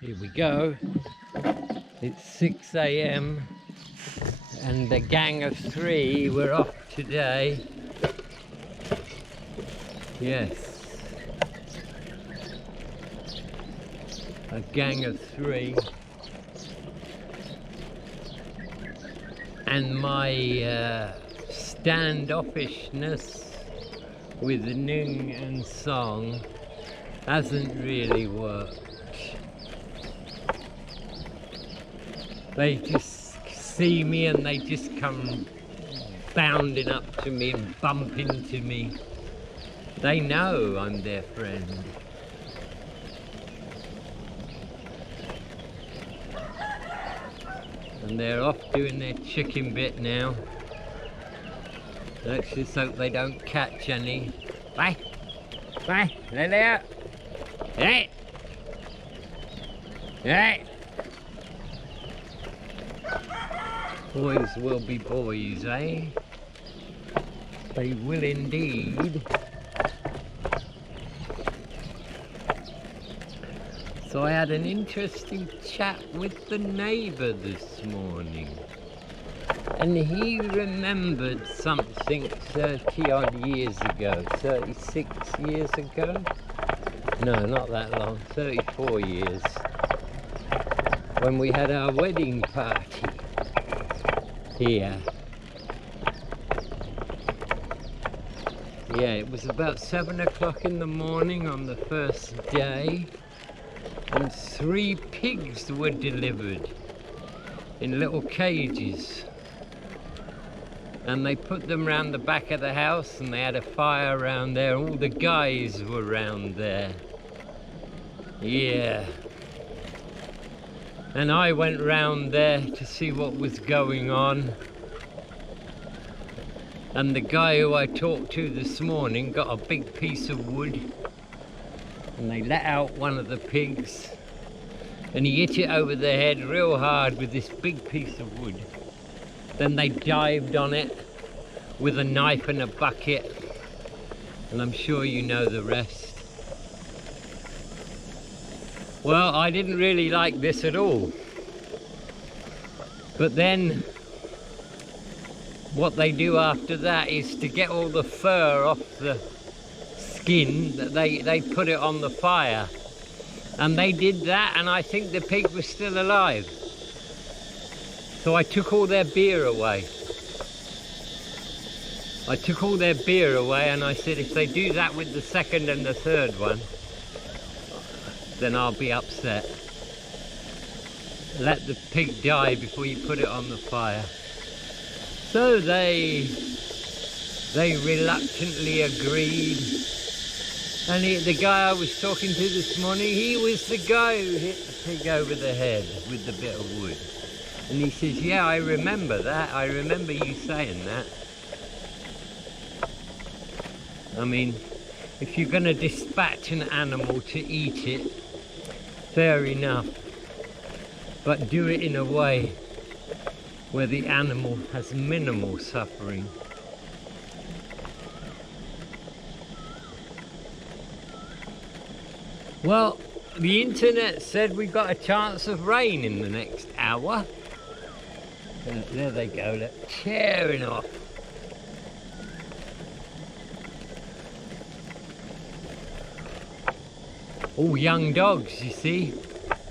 Here we go. It's 6 a.m. and the gang of 3 were off today. Yes. A gang of 3. And my standoffishness with Ning and Song hasn't really worked. They just see me and they just come bounding up to me and bump into me. They know I'm their friend. And they're off doing their chicken bit now. Let's just hope they don't catch any. Bye! Bye! Let out! Hey! Hey! Boys will be boys, eh? They will indeed. So I had an interesting chat with the neighbour this morning. And he remembered something 30 odd years ago, 36 years ago? No, not that long, 34 years. When we had our wedding party here. Yeah, it was about 7 o'clock in the morning on the first day, and 3 pigs were delivered in little cages. And they put them round the back of the house and they had a fire around there. All the guys were round there. Yeah. And I went round there to see what was going on. And the guy who I talked to this morning got a big piece of wood and they let out one of the pigs and he hit it over the head real hard with this big piece of wood. Then they dived on it with a knife and a bucket, and I'm sure you know the rest. Well, I didn't really like this at all. But then what they do after that is to get all the fur off the skin, they put it on the fire. And they did that, and I think the pig was still alive. So I took all their beer away. I took all their beer away and I said, if they do that with the second and the third one, then I'll be upset. Let the pig die before you put it on the fire. So they reluctantly agreed. And the guy I was talking to this morning, he was the guy who hit the pig over the head with the bit of wood. And he says, yeah, I remember that. I remember you saying that. I mean, if you're going to dispatch an animal to eat it, fair enough. But do it in a way where the animal has minimal suffering. Well, the internet said we got a chance of rain in the next hour. And there they go, they're tearing off. All young dogs, you see.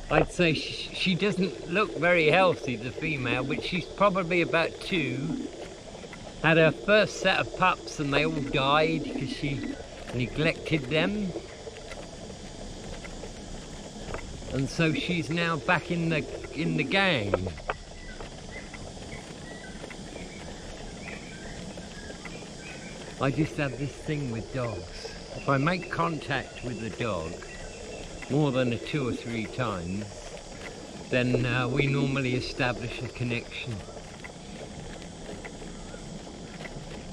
I'd say she doesn't look very healthy, the female, but she's probably about 2. Had her first set of pups and they all died because she neglected them. And so she's now back in the gang. I just have this thing with dogs. If I make contact with a dog more than 2 or 3 times, then we normally establish a connection.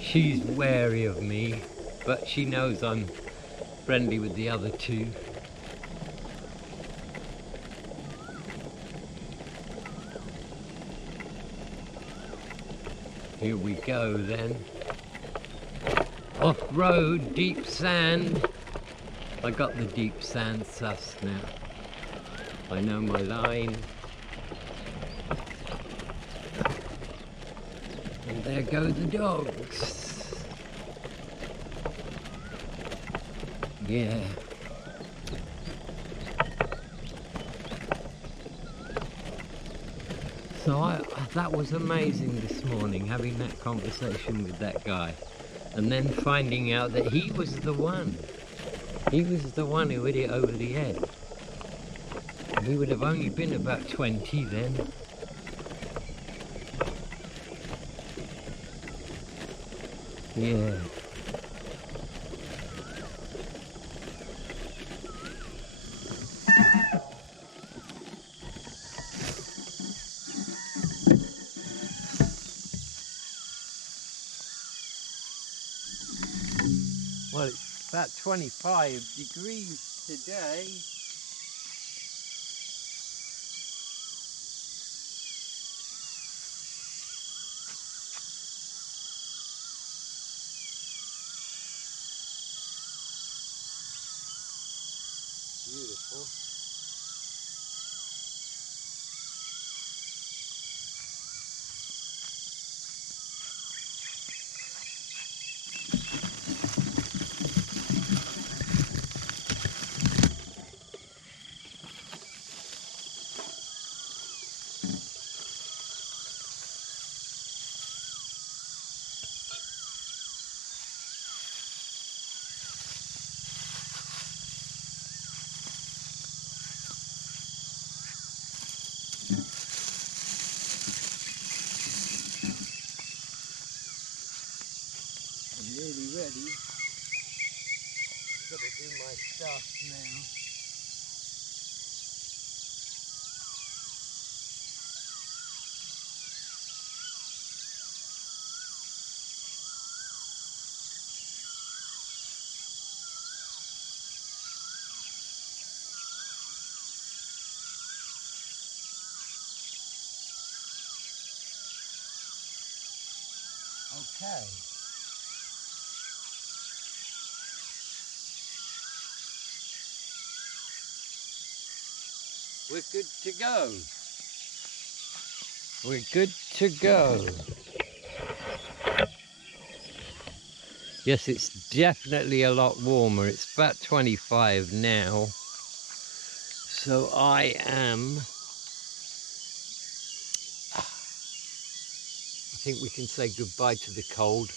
She's wary of me, but she knows I'm friendly with the other 2. Here we go then. Off-road, deep sand. I got the deep sand sussed now. I know my line. And there go the dogs. Yeah. So that was amazing this morning, having that conversation with that guy. And then finding out that he was the one. He was the one who hit it over the head. And he would have only been about 20 then. Yeah. Well, it's about 25 degrees today. Beautiful. I'm nearly ready. Got to do my stuff now. Okay. We're good to go. We're good to go. Yes, it's definitely a lot warmer. It's about 25 now. So I think we can say goodbye to the cold.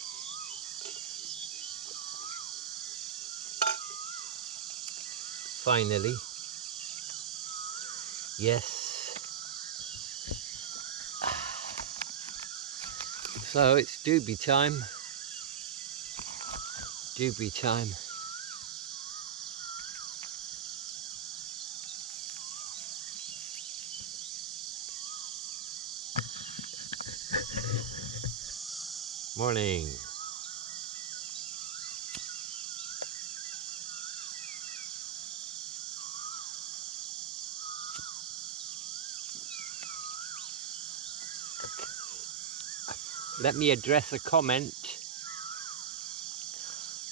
Finally. Yes. So it's doobie time. Doobie time. Morning. Let me address a comment.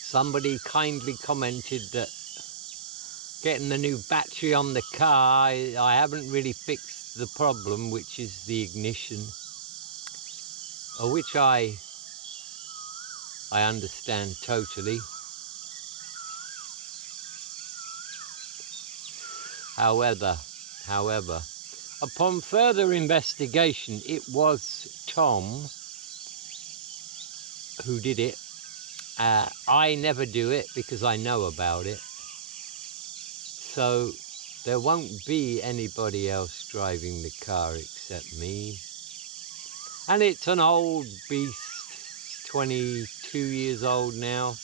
Somebody kindly commented that getting the new battery on the car, I haven't really fixed the problem, which is the ignition, which I understand totally. However, upon further investigation, it was Tom who did it. I never do it because I know about it. So there won't be anybody else driving the car except me. And it's an old beast, 22 years old now.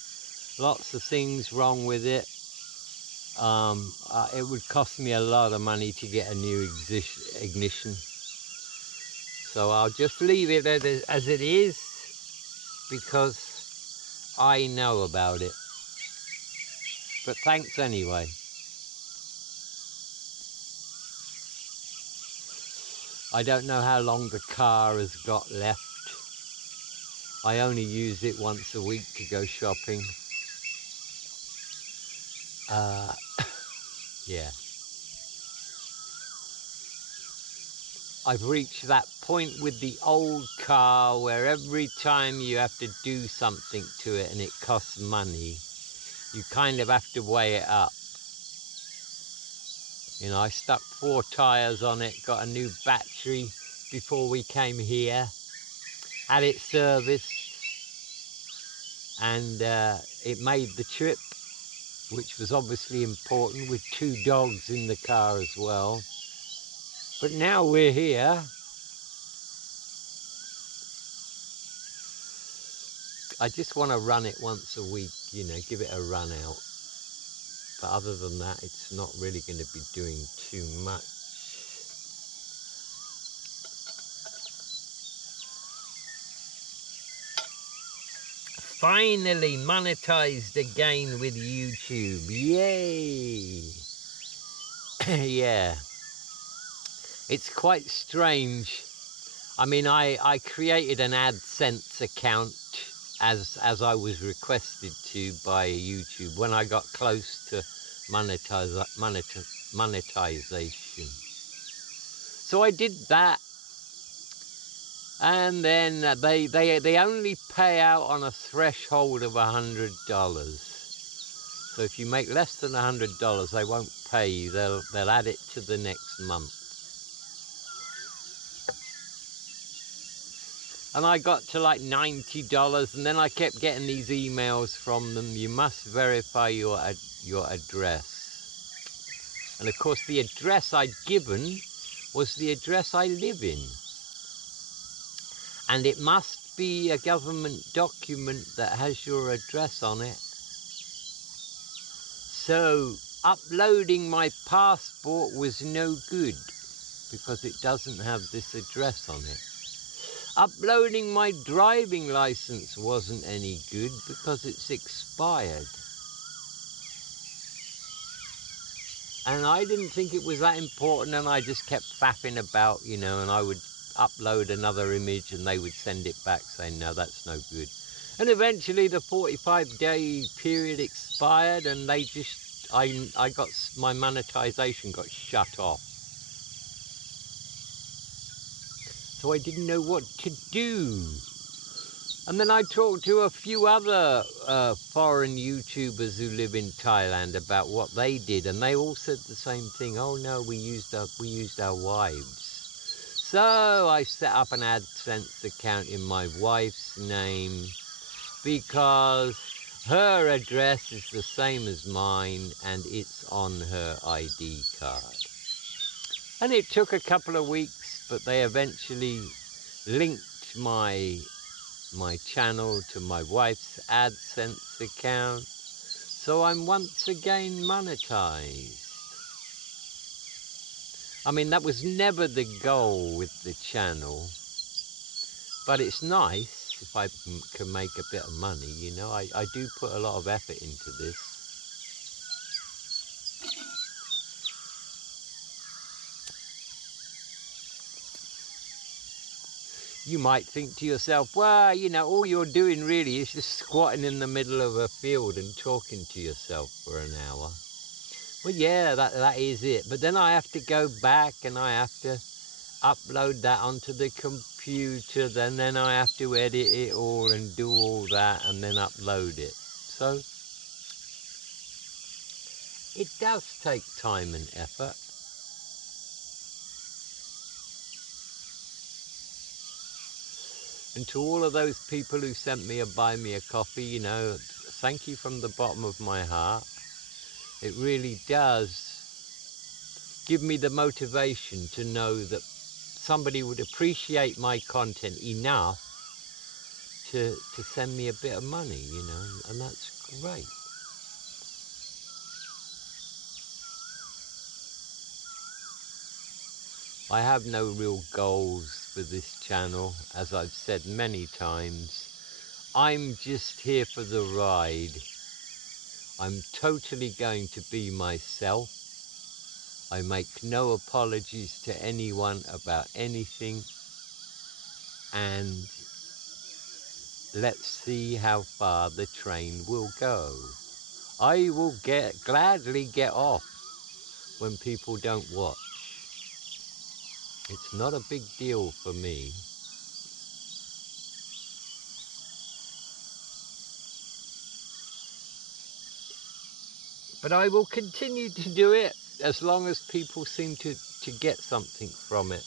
Lots of things wrong with it. It would cost me a lot of money to get a new ignition. So I'll just leave it as it is because I know about it. But thanks anyway. I don't know how long the car has got left. I only use it once a week to go shopping. Yeah. I've reached that point with the old car where every time you have to do something to it and it costs money, you kind of have to weigh it up. You know, I stuck 4 tyres on it, got a new battery before we came here, had it serviced, and it made the trip, which was obviously important, with 2 dogs in the car as well. But now we're here. I just want to run it once a week, you know, give it a run out. But other than that, it's not really going to be doing too much. Finally monetized again with YouTube. Yay! Yeah. It's quite strange. I mean, I created an AdSense account as I was requested to by YouTube when I got close to monetization. So I did that, and then they only pay out on a threshold of $100. So if you make less than $100, they won't pay you. They'll add it to the next month. And I got to like $90, and then I kept getting these emails from them. You must verify your address. And of course, the address I'd given was the address I live in. And it must be a government document that has your address on it. So uploading my passport was no good because it doesn't have this address on it. Uploading my driving license wasn't any good because it's expired. And I didn't think it was that important, and I just kept faffing about, you know, and I would upload another image and they would send it back saying, no, that's no good. And eventually the 45-day period expired, and they just, I got, my monetization got shut off. So I didn't know what to do. And then I talked to a few other foreign YouTubers who live in Thailand about what they did, and they all said the same thing. Oh no, we used our wives. So I set up an AdSense account in my wife's name because her address is the same as mine and it's on her ID card. And it took a couple of weeks, but they eventually linked my channel to my wife's AdSense account, so I'm once again monetized. I mean, that was never the goal with the channel, but it's nice if I can make a bit of money, you know. I do put a lot of effort into this. You might think to yourself, well, you know, all you're doing really is just squatting in the middle of a field and talking to yourself for an hour. Well, yeah, that is it. But then I have to go back and I have to upload that onto the computer. Then I have to edit it all and do all that and then upload it. So it does take time and effort. And to all of those people who sent me a buy me a coffee, you know, thank you from the bottom of my heart. It really does give me the motivation to know that somebody would appreciate my content enough to send me a bit of money, you know, and that's great. I have no real goals for this channel, as I've said many times. I'm just here for the ride. I'm totally going to be myself. I make no apologies to anyone about anything, and let's see how far the train will go. I will gladly get off when people don't watch. It's not a big deal for me. But I will continue to do it as long as people seem to get something from it.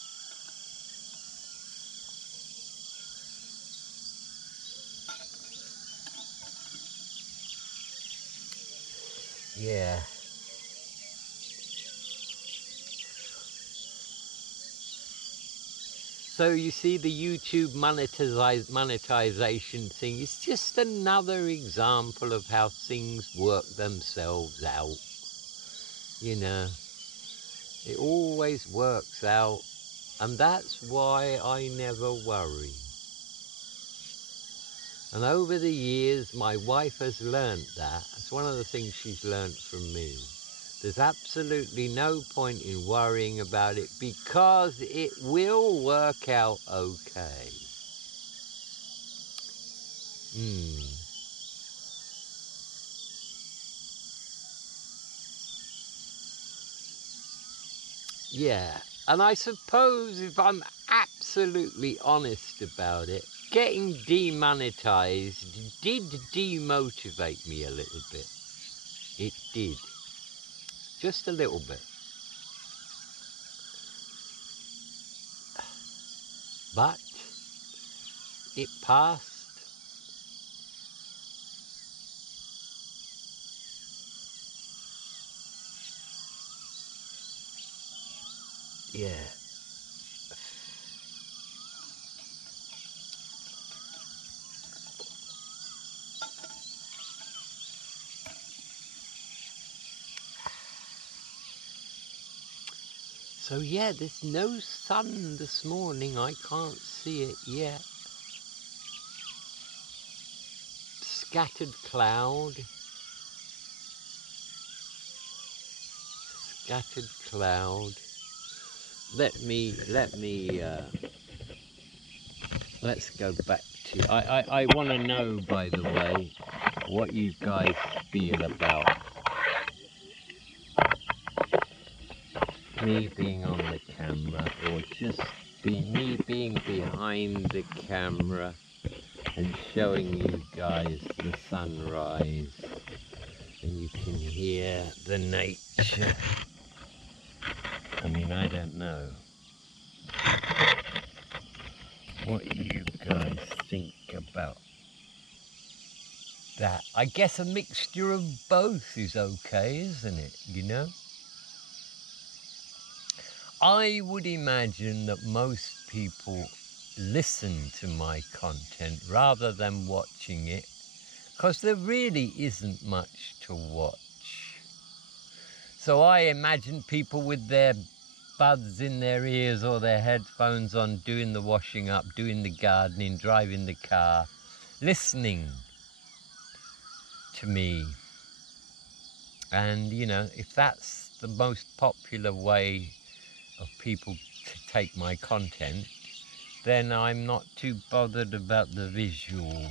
Yeah. So you see, the YouTube monetization thing is just another example of how things work themselves out. You know, it always works out, and that's why I never worry. And over the years, my wife has learnt that. It's one of the things she's learnt from me. There's absolutely no point in worrying about it because it will work out okay. Yeah, and I suppose if I'm absolutely honest about it, getting demonetized did demotivate me a little bit. It did. Just a little bit. But it passed. Yeah. So yeah, there's no sun this morning. I can't see it yet. Scattered cloud. Scattered cloud. Let's go back to, I want to know, by the way, what you guys feel about me being on the camera, or just me being behind the camera and showing you guys the sunrise, and you can hear the nature. I mean, I don't know what you guys think about that. I guess a mixture of both is okay, isn't it? You know? I would imagine that most people listen to my content rather than watching it, because there really isn't much to watch. So I imagine people with their buds in their ears or their headphones on, doing the washing up, doing the gardening, driving the car, listening to me. And, you know, if that's the most popular way of people to take my content, then I'm not too bothered about the visual.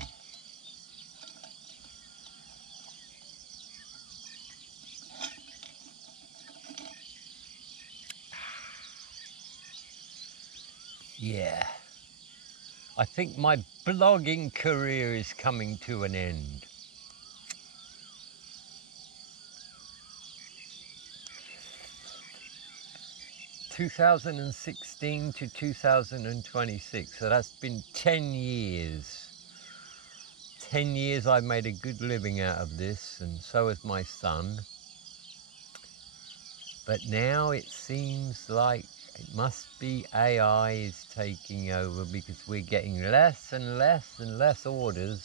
Yeah. I think my blogging career is coming to an end. (2016 to 2026), so that's been 10 years. 10 years I've made a good living out of this, and so has my son. But now it seems like it must be AI is taking over, because we're getting less and less and less orders.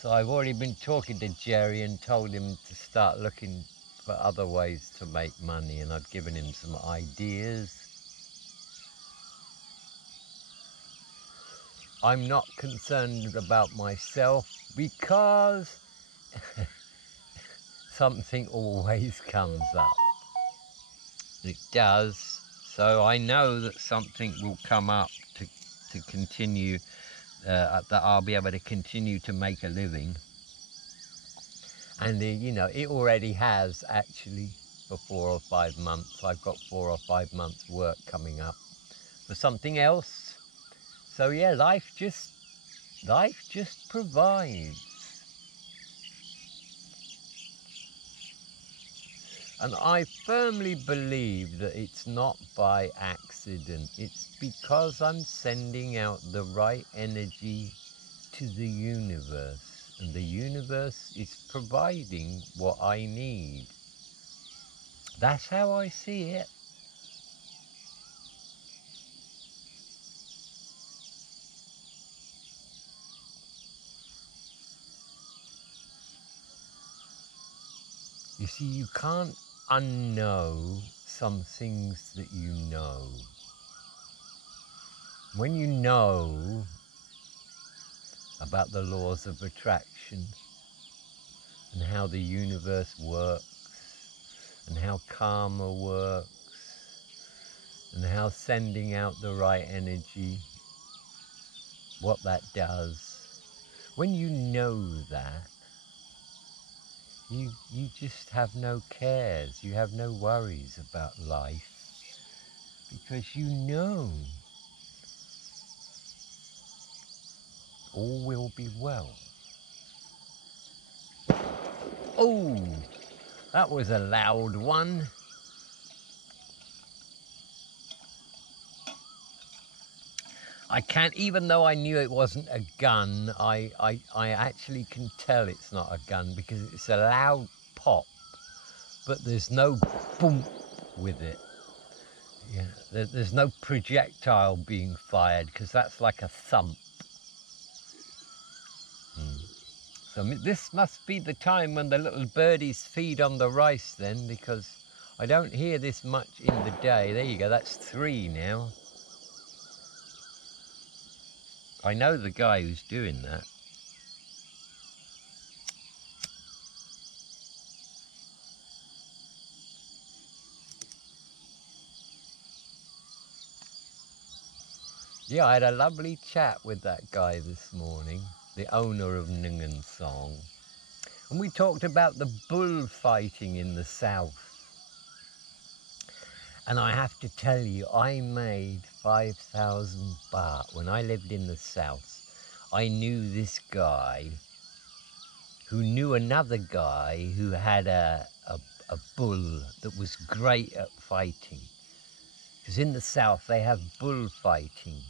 So I've already been talking to Jerry and told him to start looking for other ways to make money, and I've given him some ideas. I'm not concerned about myself because something always comes up. It does. So I know that something will come up to continue, that I'll be able to continue to make a living. And you know, it already has, actually, for 4 or 5 months. I've got 4 or 5 months work coming up. for something else. So yeah, life just provides. And I firmly believe that it's not by accident. It's because I'm sending out the right energy to the universe. And the universe is providing what I need. That's how I see it. You see, you can't unknow some things that you know. When you know about the laws of attraction and how the universe works and how karma works and how sending out the right energy, what that does, when you know that, you just have no cares, you have no worries about life, because you know all will be well. Oh, that was a loud one. I can't, even though I knew it wasn't a gun, I actually can tell it's not a gun because it's a loud pop, but there's no boom with it. Yeah, there's no projectile being fired because that's like a thump. So this must be the time when the little birdies feed on the rice then, because I don't hear this much in the day. There you go, that's 3 now. I know the guy who's doing that. Yeah, I had a lovely chat with that guy this morning, the owner of Nungan Song. And we talked about the bullfighting in the south. And I have to tell you, I made 5,000 baht when I lived in the south. I knew this guy who knew another guy who had a bull that was great at fighting. Because in the south they have bullfighting.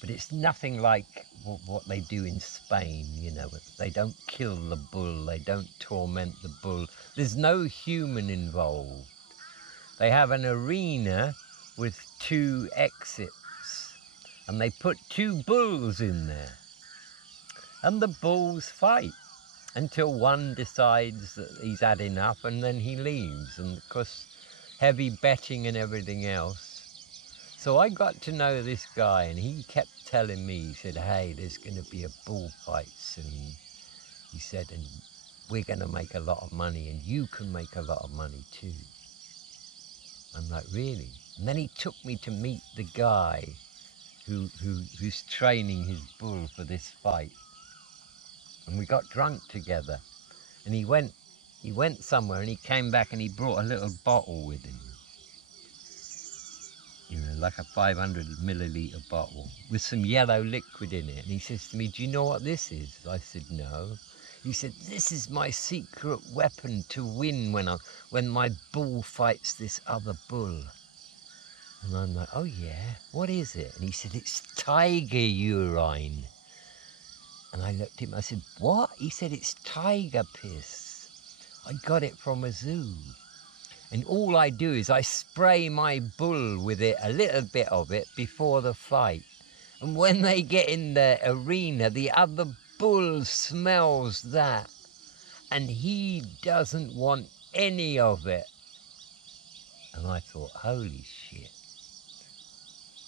But it's nothing like what they do in Spain, you know. They don't kill the bull, they don't torment the bull. There's no human involved. They have an arena with 2 exits, and they put 2 bulls in there. And the bulls fight until one decides that he's had enough, and then he leaves. And of course, heavy betting and everything else. So I got to know this guy, and he kept telling me, he said, hey, there's going to be a bullfight soon. He said, and we're going to make a lot of money, and you can make a lot of money too. I'm like, really? And then he took me to meet the guy who's training his bull for this fight. And we got drunk together. And he went somewhere, and he came back and he brought a little bottle with him. You know, like a 500 milliliter bottle with some yellow liquid in it. And he says to me, do you know what this is? I said, no. He said, this is my secret weapon to win when my bull fights this other bull. And I'm like, oh yeah, what is it? And he said, it's tiger urine. And I looked at him, I said, what? He said, it's tiger piss. I got it from a zoo. And all I do is I spray my bull with it, a little bit of it, before the fight. And when they get in the arena, the other bull smells that. And he doesn't want any of it. And I thought, holy shit.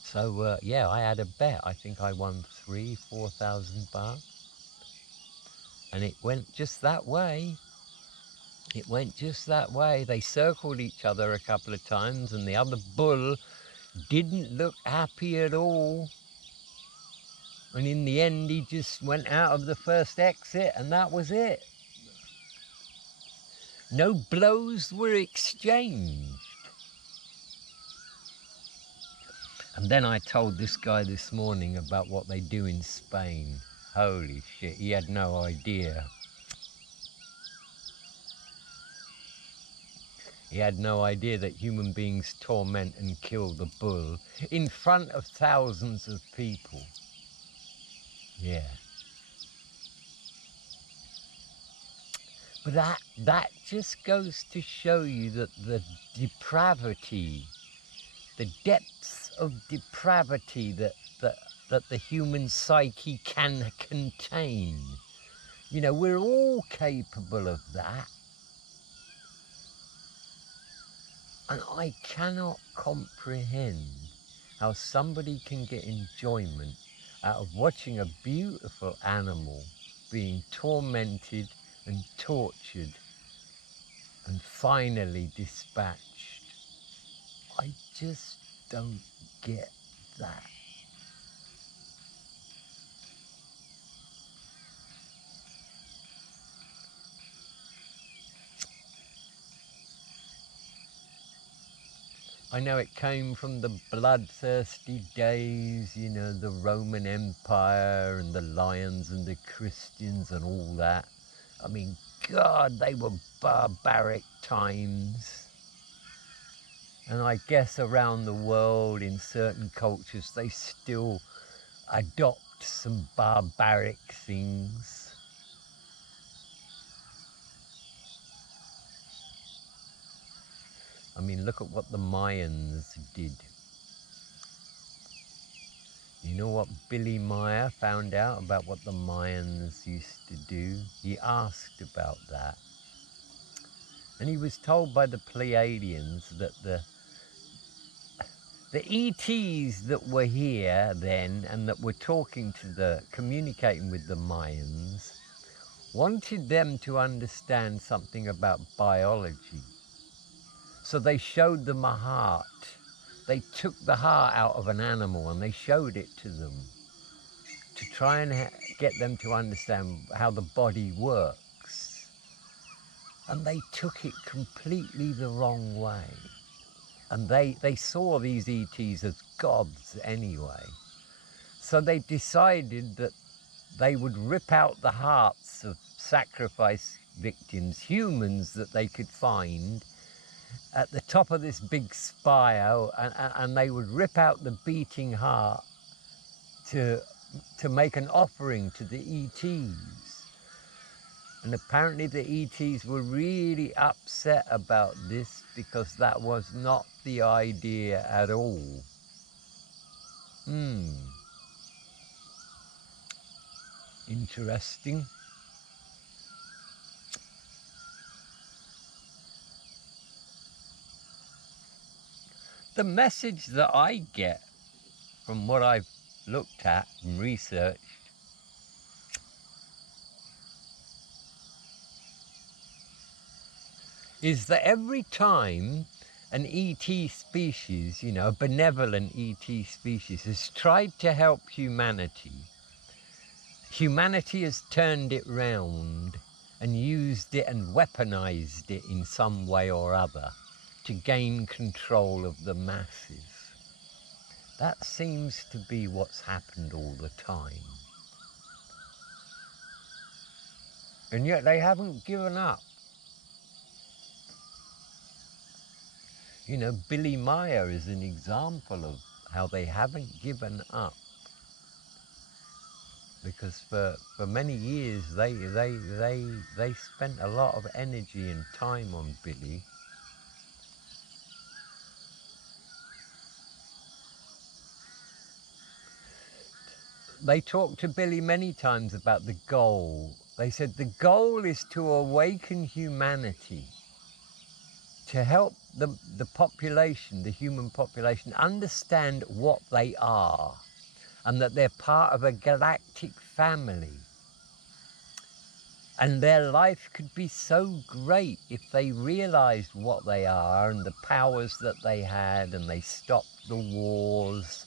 So, yeah, I had a bet. I think I won 4,000 baht. And it went just that way. It went just that way. They circled each other a couple of times, and the other bull didn't look happy at all. And in the end, he just went out of the first exit, and that was it. No blows were exchanged. And then I told this guy this morning about what they do in Spain. Holy shit, he had no idea. He had no idea that human beings torment and kill the bull in front of thousands of people. Yeah. But that just goes to show you that the depravity, the depths of depravity that the human psyche can contain. You know, we're all capable of that. And I cannot comprehend how somebody can get enjoyment out of watching a beautiful animal being tormented and tortured and finally dispatched. I just don't get that. I know it came from the bloodthirsty days, you know, the Roman Empire and the lions and the Christians and all that. I mean, God, they were barbaric times. And I guess around the world in certain cultures, they still adopt some barbaric things. I mean, look at what the Mayans did. You know what Billy Meyer found out about what the Mayans used to do? He asked about that. And he was told by the Pleiadians that the ETs that were here then and that were communicating with the Mayans wanted them to understand something about biology. So they showed them a heart. They took the heart out of an animal and they showed it to them to try and get them to understand how the body works. And they took it completely the wrong way. And they saw these ETs as gods anyway. So they decided that they would rip out the hearts of sacrifice victims, humans that they could find, at the top of this big spire, and they would rip out the beating heart to make an offering to the ETs. And apparently the ETs were really upset about this because that was not the idea at all. Interesting. The message that I get from what I've looked at and researched is that every time an ET species, you know, a benevolent ET species, has tried to help humanity, humanity has turned it round and used it and weaponized it in some way or other to gain control of the masses. That seems to be what's happened all the time. And yet they haven't given up. You know, Billy Meyer is an example of how they haven't given up. Because for many years they spent a lot of energy and time on Billy. They talked to Billy many times about the goal. They said the goal is to awaken humanity, to help the population, the human population, understand what they are and that they're part of a galactic family. And their life could be so great if they realized what they are and the powers that they had, and they stopped the wars,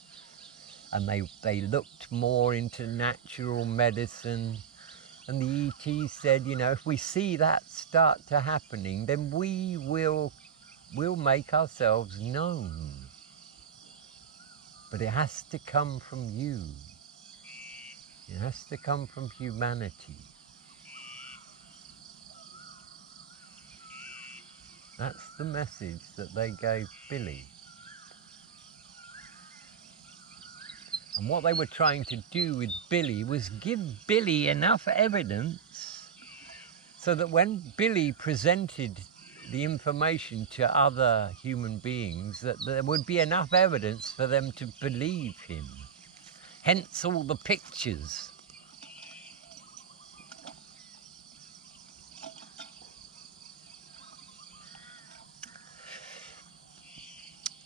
and they looked more into natural medicine. And the ET said, you know, if we see that start to happening, then we'll make ourselves known. But it has to come from you. It has to come from humanity. That's the message that they gave Billy. And what they were trying to do with Billy was give Billy enough evidence so that when Billy presented the information to other human beings, that there would be enough evidence for them to believe him. Hence all the pictures.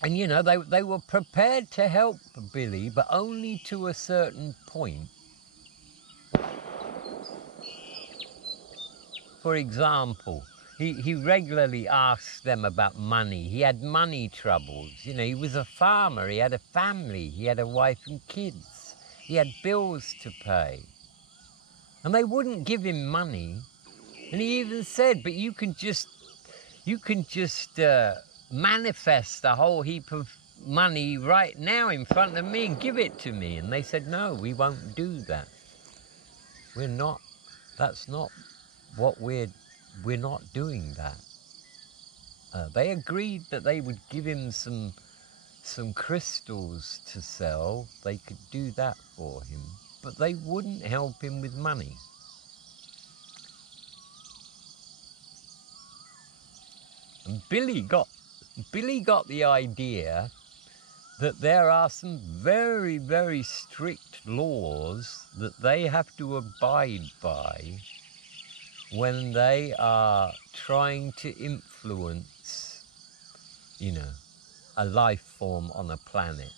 And you know, they were prepared to help Billy, but only to a certain point. For example, he regularly asked them about money. He had money troubles. You know, he was a farmer, he had a family, he had a wife and kids. He had bills to pay. And they wouldn't give him money. And he even said, but you can just manifest a whole heap of money right now in front of me and give it to me. And they said, no, we won't do that. That's not what we're not doing that. They agreed that they would give him some crystals to sell. They could do that for him, but they wouldn't help him with money. And Billy got the idea that there are some very, very strict laws that they have to abide by when they are trying to influence, you know, a life form on a planet.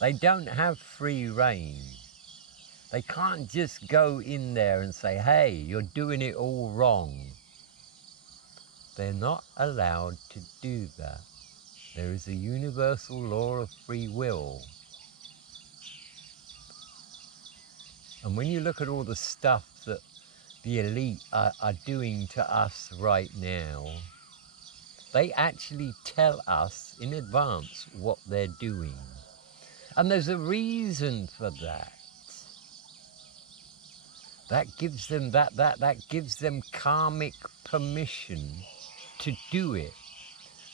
They don't have free reign. They can't just go in there and say, hey, you're doing it all wrong. They're not allowed to do that. There is a universal law of free will. And when you look at all the stuff that the elite are doing to us right now, they actually tell us in advance what they're doing. And there's a reason for that. That gives them karmic permission to do it,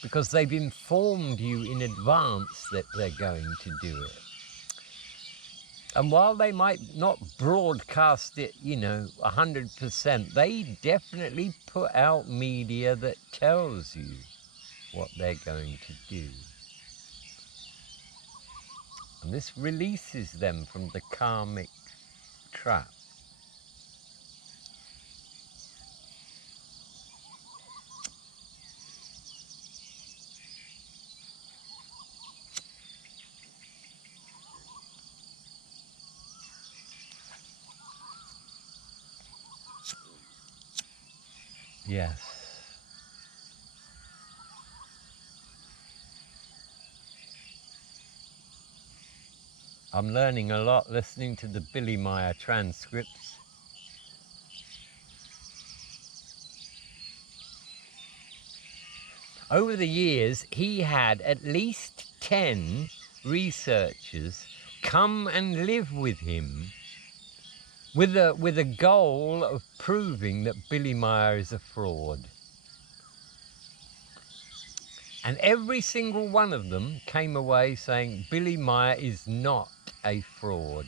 because they've informed you in advance that they're going to do it. And while they might not broadcast it, 100%, they definitely put out media that tells you what they're going to do. And this releases them from the karmic trap. Yes. I'm learning a lot listening to the Billy Meyer transcripts. Over the years, he had at least 10 researchers come and live with him with a goal of proving that Billy Meyer is a fraud. And every single one of them came away saying Billy Meyer is not a fraud.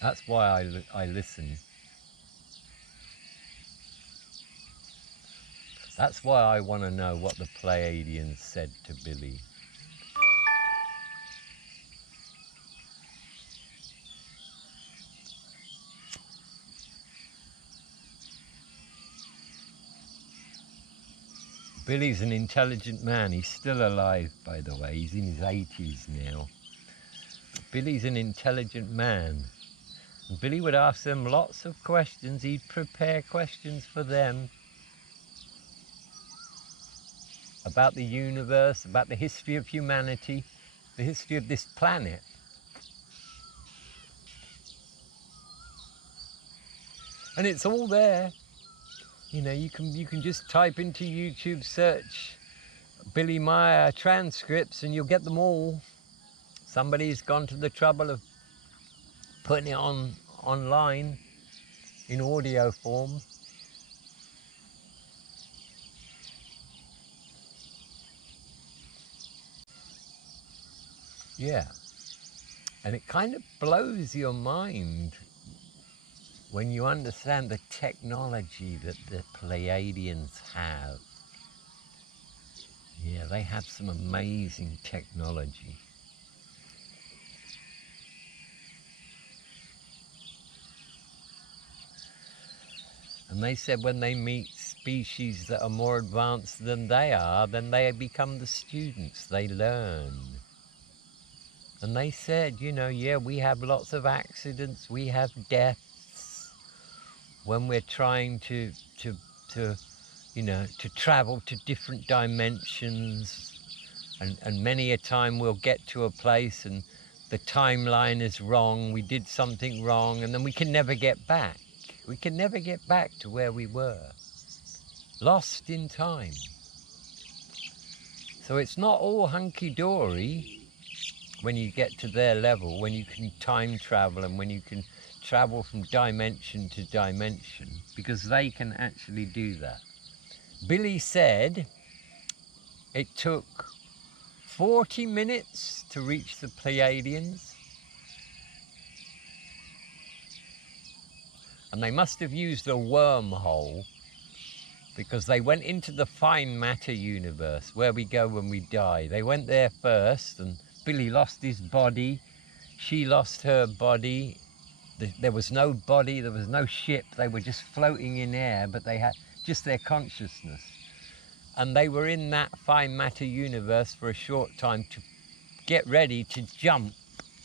That's why I listen. That's why I want to know what the Pleiadians said to Billy. Billy's an intelligent man. He's still alive, by the way. He's in his 80s now. Billy's an intelligent man. And Billy would ask them lots of questions. He'd prepare questions for them about the universe, about the history of humanity, the history of this planet. And it's all there. You know, you can just type into YouTube search Billy Meyer transcripts and you'll get them all. Somebody's gone to the trouble of putting it online in audio form. Yeah. And it kind of blows your mind when you understand the technology that the Pleiadians have. Yeah, they have some amazing technology. And they said when they meet species that are more advanced than they are, then they become the students, they learn. And they said, you know, yeah, we have lots of accidents, we have deaths when we're trying to you know, to travel to different dimensions. And many a time we'll get to a place and the timeline is wrong, we did something wrong, and then we can never get back. We can never get back to where we were. Lost in time. So it's not all hunky-dory when you get to their level, when you can time travel and when you can travel from dimension to dimension, because they can actually do that. Billy said it took 40 minutes to reach the Pleiadians. And they must have used a wormhole because they went into the fine matter universe where we go when we die. They went there first and Billy lost his body. She lost her body. There was no body, there was no ship. They were just floating in air, but they had just their consciousness. And they were in that fine matter universe for a short time to get ready to jump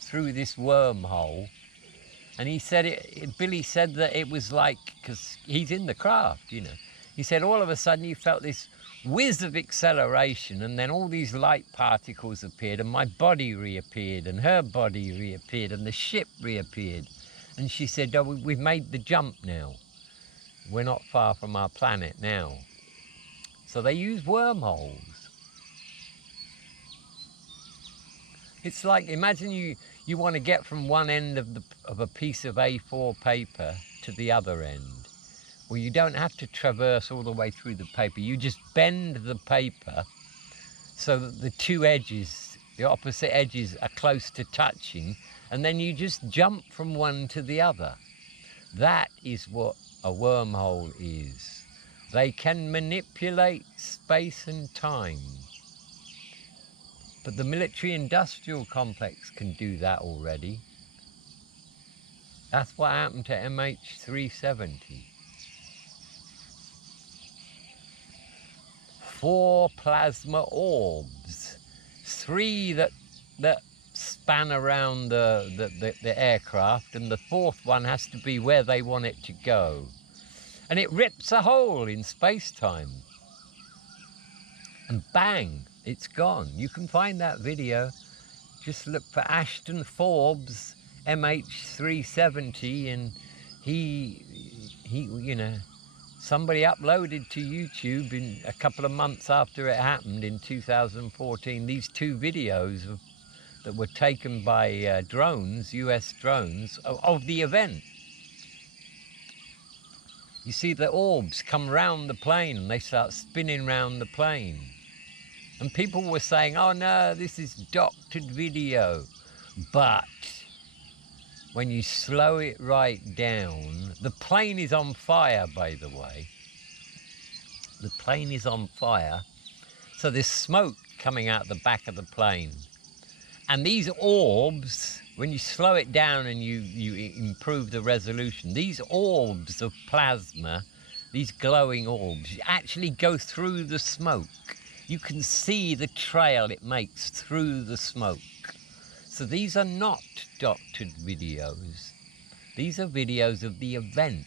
through this wormhole. And he said, Billy said that it was like, because he's in the craft, you know. He said all of a sudden he felt this whiz of acceleration and then all these light particles appeared and my body reappeared and her body reappeared and the ship reappeared. And she said, oh, we've made the jump now. We're not far from our planet now. So they use wormholes. It's like, imagine you want to get from one end of a piece of A4 paper to the other end. Well, you don't have to traverse all the way through the paper. You just bend the paper so that the two edges, the opposite edges, are close to touching, and then you just jump from one to the other. That is what a wormhole is. They can manipulate space and time. But the military-industrial complex can do that already. That's what happened to MH370. 4 plasma orbs, 3 that span around the aircraft, and the 4th one has to be where they want it to go. And it rips a hole in space-time. And bang, it's gone. You can find that video. Just look for Ashton Forbes MH370, and he you know, somebody uploaded to YouTube in a couple of months after it happened in 2014 these 2 videos that were taken by drones, US drones, of the event. You see the orbs come round the plane and they start spinning round the plane. And people were saying, oh no, this is doctored video. But when you slow it right down, the plane is on fire, by the way. The plane is on fire. So there's smoke coming out the back of the plane. And these orbs, when you slow it down and you improve the resolution, these orbs of plasma, these glowing orbs, actually go through the smoke. You can see the trail it makes through the smoke. So these are not doctored videos. These are videos of the event.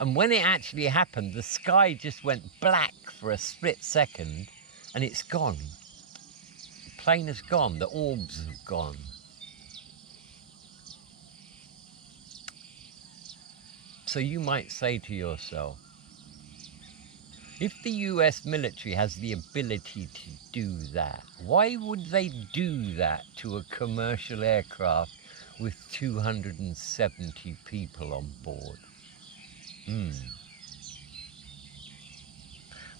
And when it actually happened, the sky just went black for a split second and it's gone. The plane has gone, the orbs have gone. So you might say to yourself, if the US military has the ability to do that, why would they do that to a commercial aircraft with 270 people on board?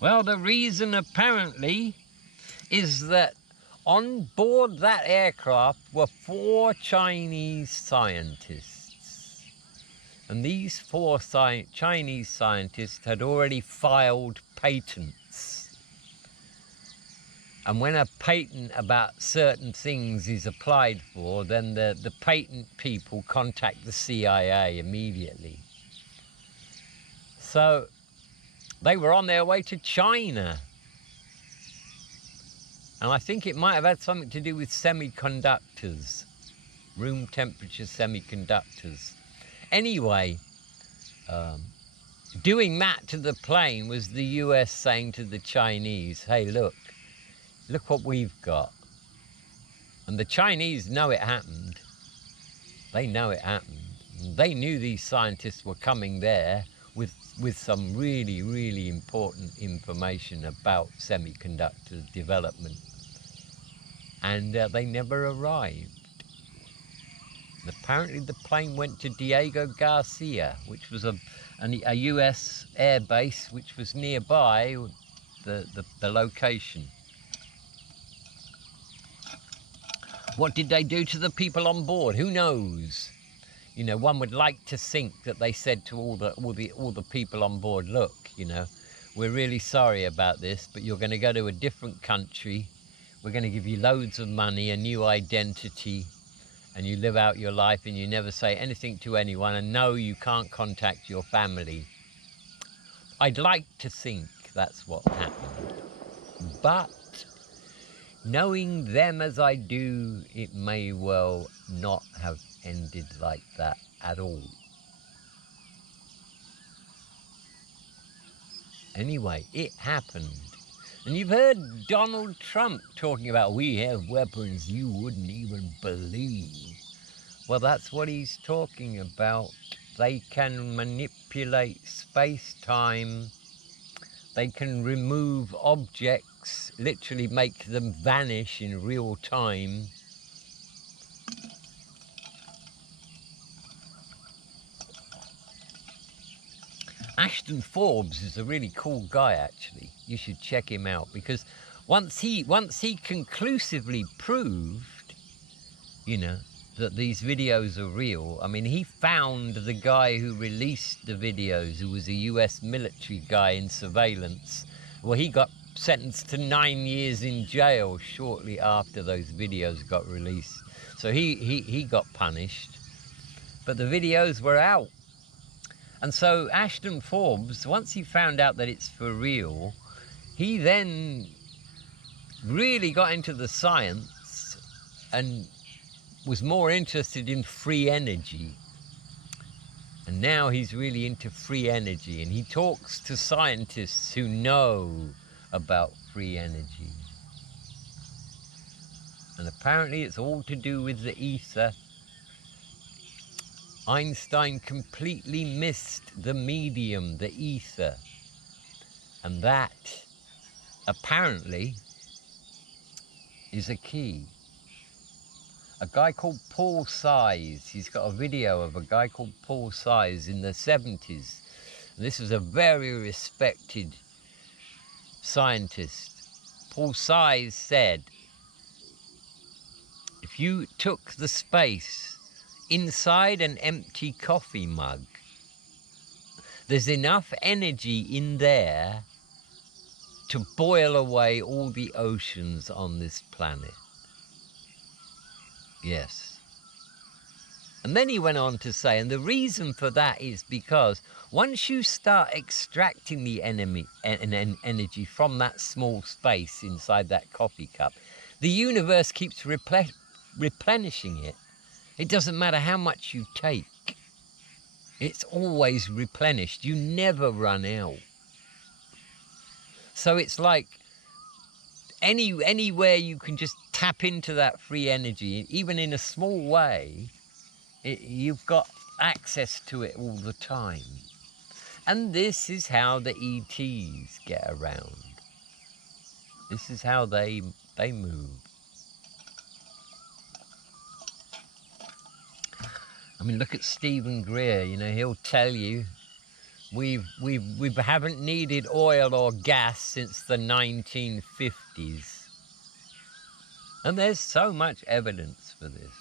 Well, the reason apparently is that on board that aircraft were 4 Chinese scientists. And these 4 Chinese scientists had already filed patents. And when a patent about certain things is applied for, then the patent people contact the CIA immediately. So they were on their way to China. And I think it might have had something to do with semiconductors, room temperature semiconductors. Anyway, doing that to the plane was the US saying to the Chinese, hey, look what we've got. And the Chinese know it happened. They know it happened. They knew these scientists were coming there with some really, really important information about semiconductor development. And they never arrived. And apparently the plane went to Diego Garcia, which was a US air base which was nearby the location. What did they do to the people on board? Who knows? You know, one would like to think that they said to all the people on board, look, you know, we're really sorry about this, but you're going to go to a different country. We're going to give you loads of money, a new identity, and you live out your life and you never say anything to anyone, and no, you can't contact your family. I'd like to think that's what happened. But knowing them as I do, it may well not have ended like that at all. Anyway, it happened. And you've heard Donald Trump talking about, we have weapons you wouldn't even believe. Well, that's what he's talking about. They can manipulate space-time. They can remove objects, literally make them vanish in real time. Ashton Forbes is a really cool guy, actually. You should check him out, because once he conclusively proved, you know, that these videos are real. I mean, he found the guy who released the videos, who was a US military guy in surveillance. Well, he got sentenced to 9 years in jail shortly after those videos got released. So he got punished, but the videos were out. And so Ashton Forbes, once he found out that it's for real, he then really got into the science and was more interested in free energy. And now he's really into free energy, and he talks to scientists who know about free energy. And apparently it's all to do with the ether. Einstein completely missed the medium, the ether. And that, apparently, is a key. A guy called Paul Size, he's got a video of a guy called Paul Size in the 70s. And this was a very respected scientist. Paul Size said, if you took the space inside an empty coffee mug, there's enough energy in there to boil away all the oceans on this planet. Yes. And then he went on to say, and the reason for that is because once you start extracting the energy from that small space inside that coffee cup, the universe keeps replenishing it. It doesn't matter how much you take. It's always replenished. You never run out. So it's like anywhere you can just tap into that free energy, even in a small way, you've got access to it all the time. And this is how the ETs get around. This is how they move. I mean, look at Stephen Greer. You know, he'll tell you we haven't needed oil or gas since the 1950s, and there's so much evidence for this.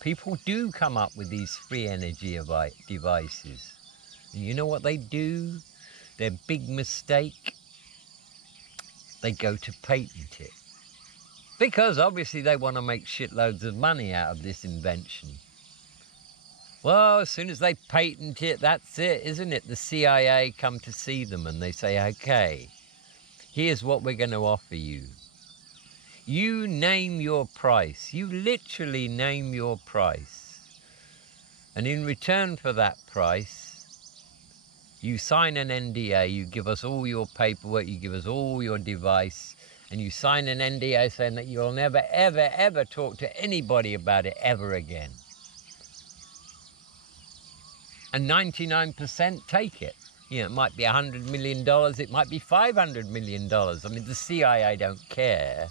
People do come up with these free energy devices, and you know what they do? Their big mistake. They go to patent it. Because obviously they want to make shitloads of money out of this invention. Well, as soon as they patent it, that's it, isn't it? The CIA come to see them and they say, okay, here's what we're going to offer you. You name your price. You literally name your price. And in return for that price, you sign an NDA, you give us all your paperwork, you give us all your device, and you sign an NDA saying that you'll never, ever, ever talk to anybody about it ever again. And 99% take it. You know, it might be $100 million, it might be $500 million. I mean, the CIA don't care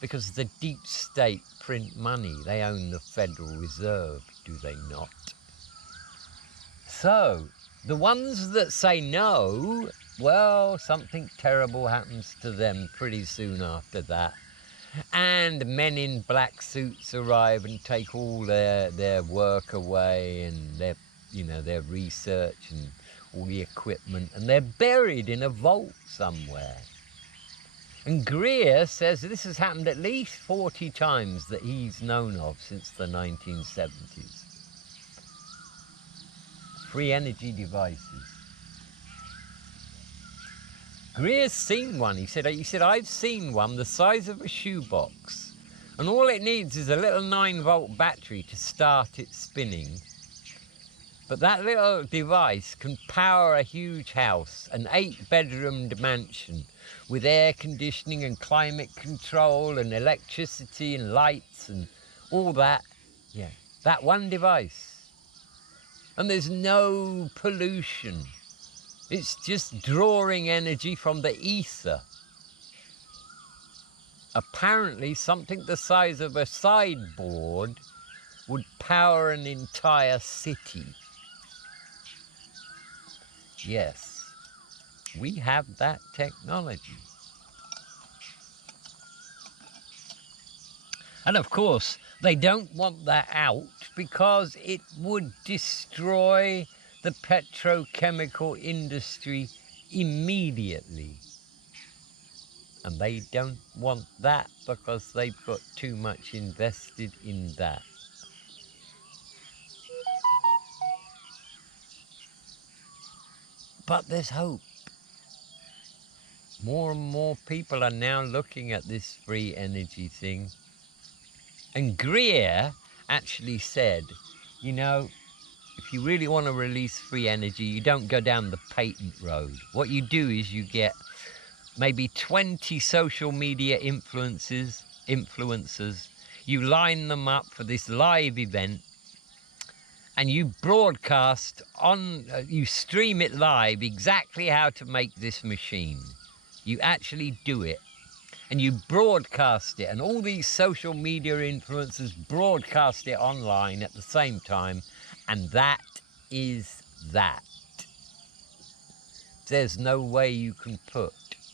because the deep state print money. They own the Federal Reserve, do they not? So, the ones that say no, well, something terrible happens to them pretty soon after that. And men in black suits arrive and take all their work away and their research and all the equipment, and they're buried in a vault somewhere. And Greer says this has happened at least 40 times that he's known of since the 1970s. Free energy devices. Greer's seen one. He said, I've seen one the size of a shoebox, and all it needs is a little 9-volt battery to start it spinning. But that little device can power a huge house, an 8-bedroomed mansion, with air conditioning and climate control and electricity and lights and all that. Yeah, that one device. And there's no pollution. It's just drawing energy from the ether. Apparently, something the size of a sideboard would power an entire city. Yes, we have that technology. And of course, they don't want that out because it would destroy the petrochemical industry immediately. And they don't want that because they've got too much invested in that. But there's hope. More and more people are now looking at this free energy thing. And Greer actually said, you know, if you really want to release free energy, you don't go down the patent road. What you do is you get maybe 20 social media influencers. You line them up for this live event, and you broadcast you stream it live exactly how to make this machine. You actually do it, and you broadcast it, and all these social media influencers broadcast it online at the same time, and that is that. There's no way you can put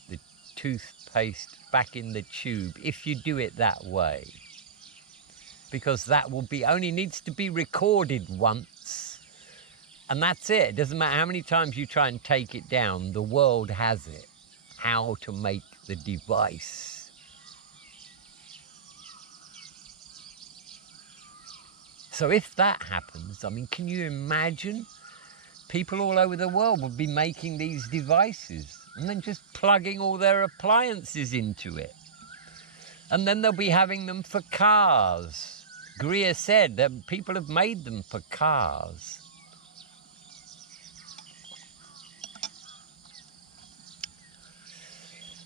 the toothpaste back in the tube if you do it that way. Because that will be only needs to be recorded once, and that's it. It doesn't matter how many times you try and take it down, the world has it. How to make the device. So if that happens, I mean, can you imagine? People all over the world would be making these devices and then just plugging all their appliances into it. And then they'll be having them for cars. Greer said that people have made them for cars.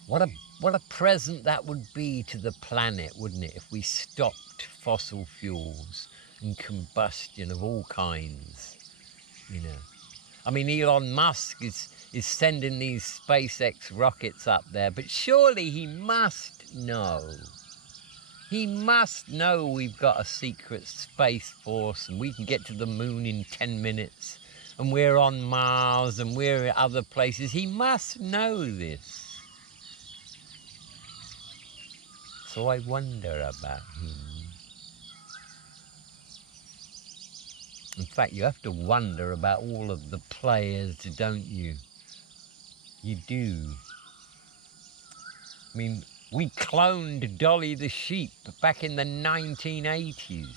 What a What a present that would be to the planet, wouldn't it, if we stopped fossil fuels and combustion of all kinds, you know. I mean, Elon Musk is sending these SpaceX rockets up there, but surely he must know. He must know we've got a secret space force and we can get to the moon in 10 minutes and we're on Mars and we're at other places. He must know this. So I wonder about him. In fact, you have to wonder about all of the players, don't you? You do. I mean, we cloned Dolly the sheep back in the 1980s.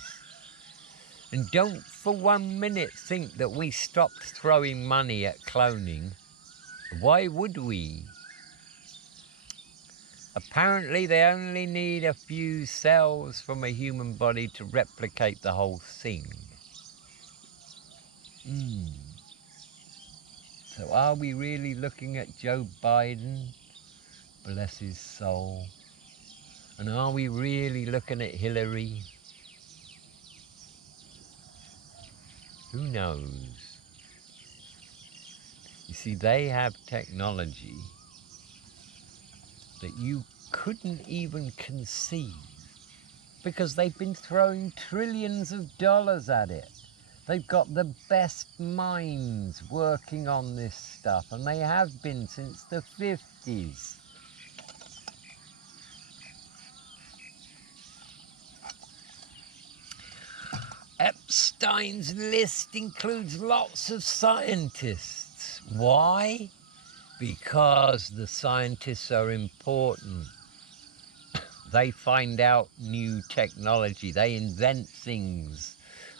And don't for 1 minute think that we stopped throwing money at cloning. Why would we? Apparently they only need a few cells from a human body to replicate the whole thing. So are we really looking at Joe Biden? Bless his soul. And are we really looking at Hillary? Who knows? You see, they have technology that you couldn't even conceive because they've been throwing trillions of dollars at it. They've got the best minds working on this stuff, and they have been since the 50s. Epstein's list includes lots of scientists. Why? Because the scientists are important. They find out new technology, they invent things,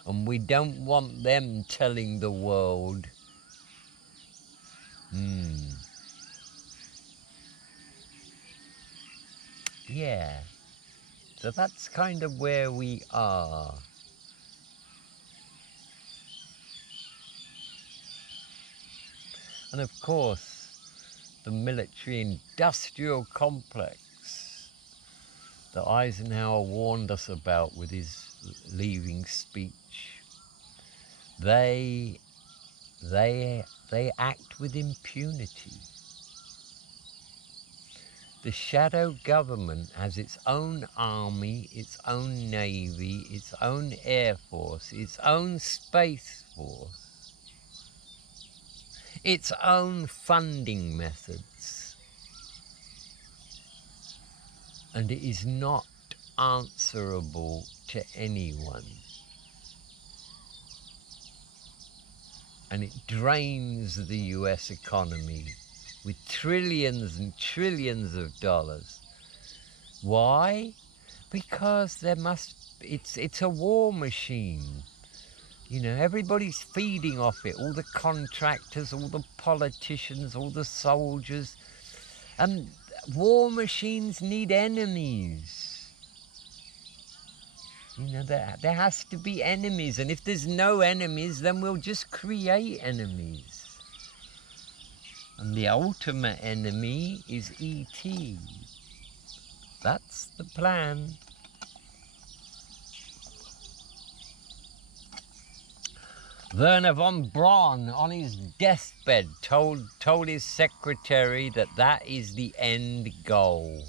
and we don't want them telling the world. Yeah, so that's kind of where we are. And of course, the military-industrial complex that Eisenhower warned us about with his leaving speech. They act with impunity. The shadow government has its own army, its own navy, its own air force, its own space force, its own funding methods, and it is not answerable to anyone. And it drains the US economy with trillions and trillions of dollars. Why? Because it's a war machine. You know, everybody's feeding off it, all the contractors, all the politicians, all the soldiers. And war machines need enemies. You know, there has to be enemies, and if there's no enemies, then we'll just create enemies. And the ultimate enemy is E.T. That's the plan. Werner von Braun, on his deathbed, told his secretary that is the end goal.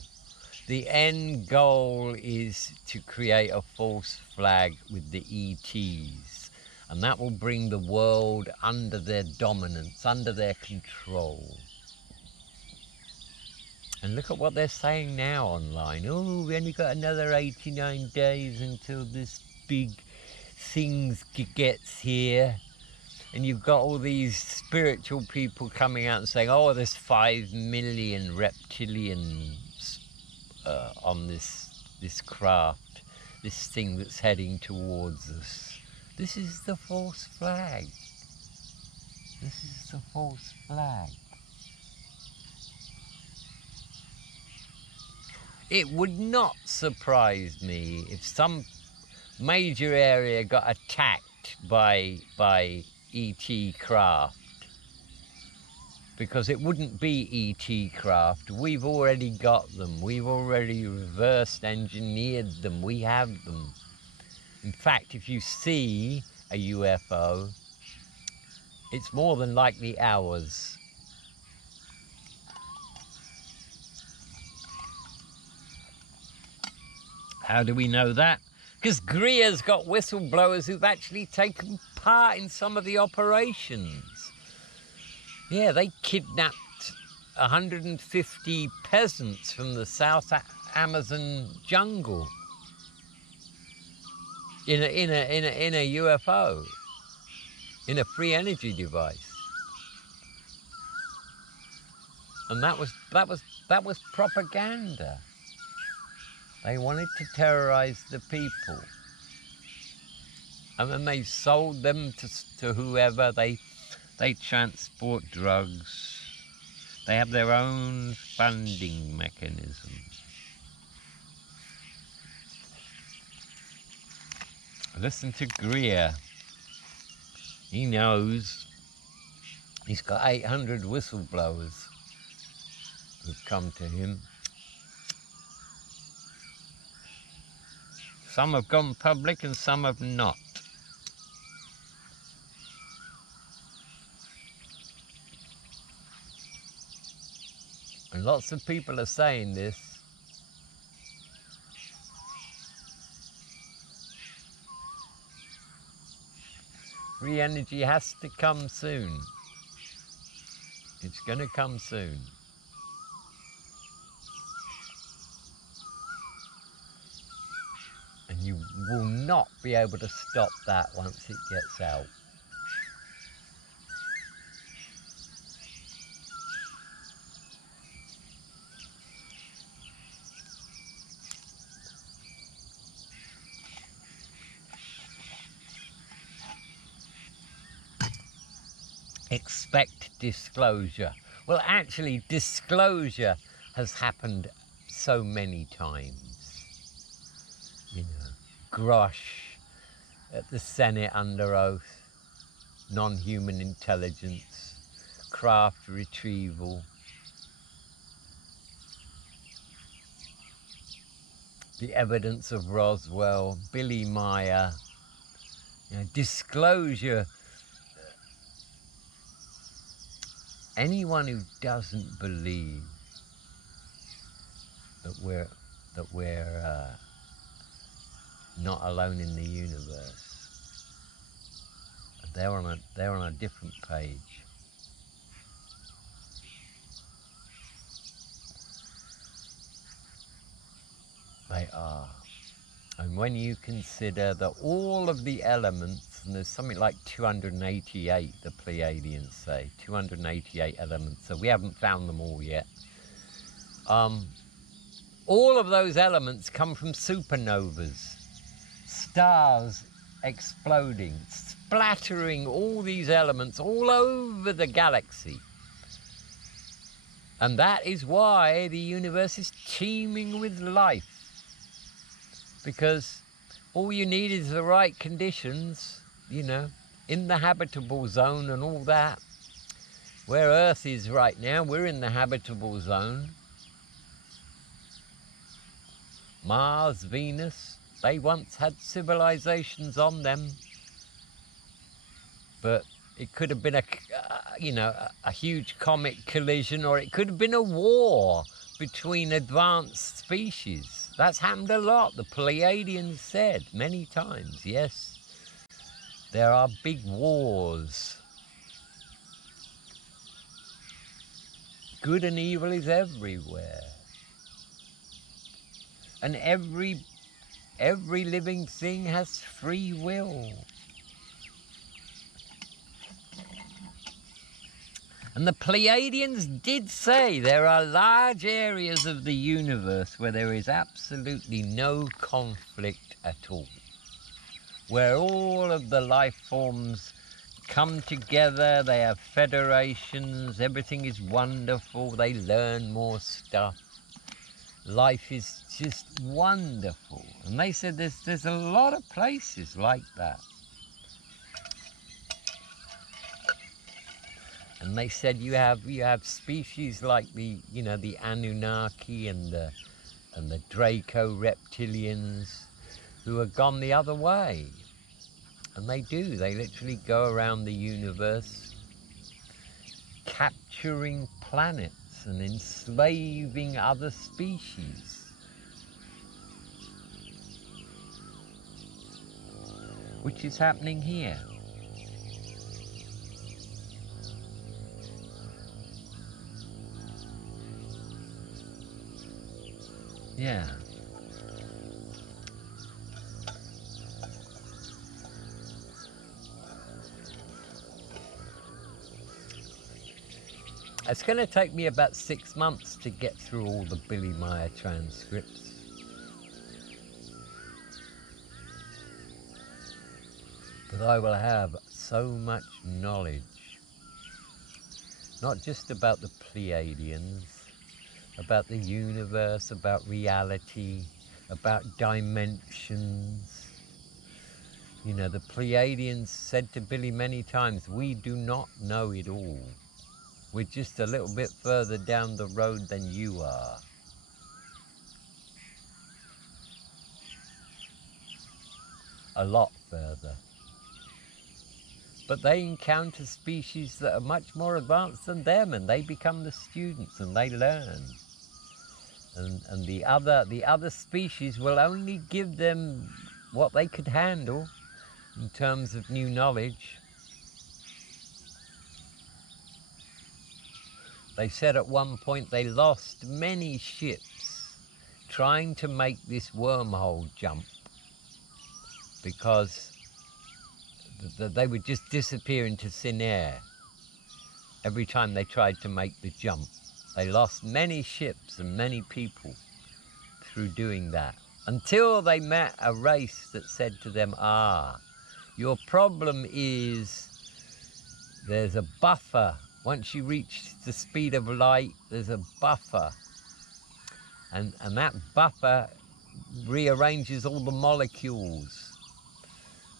The end goal is to create a false flag with the ETs, and that will bring the world under their dominance, under their control. And look at what they're saying now online. Oh, we only got another 89 days until this big thing gets here. And you've got all these spiritual people coming out and saying, oh, there's 5 million reptilians on this craft, this thing that's heading towards us. This is the false flag. This is the false flag. It would not surprise me if some major area got attacked by ET craft, because it wouldn't be ET craft. We've already got them. We've already reversed engineered them. We have them. In fact, if you see a UFO, it's more than likely ours. How do we know that? Because Greer's got whistleblowers who've actually taken part in some of the operations. Yeah, they kidnapped 150 peasants from the South Amazon jungle in a UFO, in a free energy device, and that was propaganda. They wanted to terrorize the people, and then they sold them to whoever. They transport drugs. They have their own funding mechanism. Listen to Greer. He knows. He's got 800 whistleblowers who've come to him. Some have gone public and some have not. And lots of people are saying this. Free energy has to come soon. It's going to come soon. And you will not be able to stop that once it gets out. Expect disclosure. Well, actually, disclosure has happened so many times. You know, Grosh at the Senate under oath, non-human intelligence, craft retrieval, the evidence of Roswell, Billy Meyer, you know, disclosure. Anyone who doesn't believe that we're not alone in the universe, they're on a different page. They are. And when you consider that all of the elements, and there's something like 288, the Pleiadians say, 288 elements, so we haven't found them all yet. All of those elements come from supernovas, stars exploding, splattering all these elements all over the galaxy. And that is why the universe is teeming with life. Because all you need is the right conditions, you know, in the habitable zone and all that. Where Earth is right now, we're in the habitable zone. Mars, Venus, they once had civilizations on them. But it could have been a huge comet collision, or it could have been a war between advanced species. That's happened a lot. The Pleiadians said many times, yes, there are big wars. Good and evil is everywhere. And every living thing has free will. And the Pleiadians did say there are large areas of the universe where there is absolutely no conflict at all. Where all of the life forms come together, they have federations, everything is wonderful, they learn more stuff. Life is just wonderful. And they said there's a lot of places like that. And they said you have species like the the Anunnaki and the Draco reptilians who have gone the other way. And they do. They literally go around the universe capturing planets and enslaving other species. Which is happening here. Yeah. It's going to take me about 6 months to get through all the Billy Meyer transcripts. But I will have so much knowledge, not just about the Pleiadians, about the universe, about reality, about dimensions. You know, the Pleiadians said to Billy many times, we do not know it all. We're just a little bit further down the road than you are. A lot further. But they encounter species that are much more advanced than them, and they become the students and they learn. And the other species will only give them what they could handle in terms of new knowledge. They said at one point they lost many ships trying to make this wormhole jump because they would just disappear into thin air every time they tried to make the jump. They lost many ships and many people through doing that, until they met a race that said to them, your problem is there's a buffer. Once you reach the speed of light, there's a buffer. And that buffer rearranges all the molecules.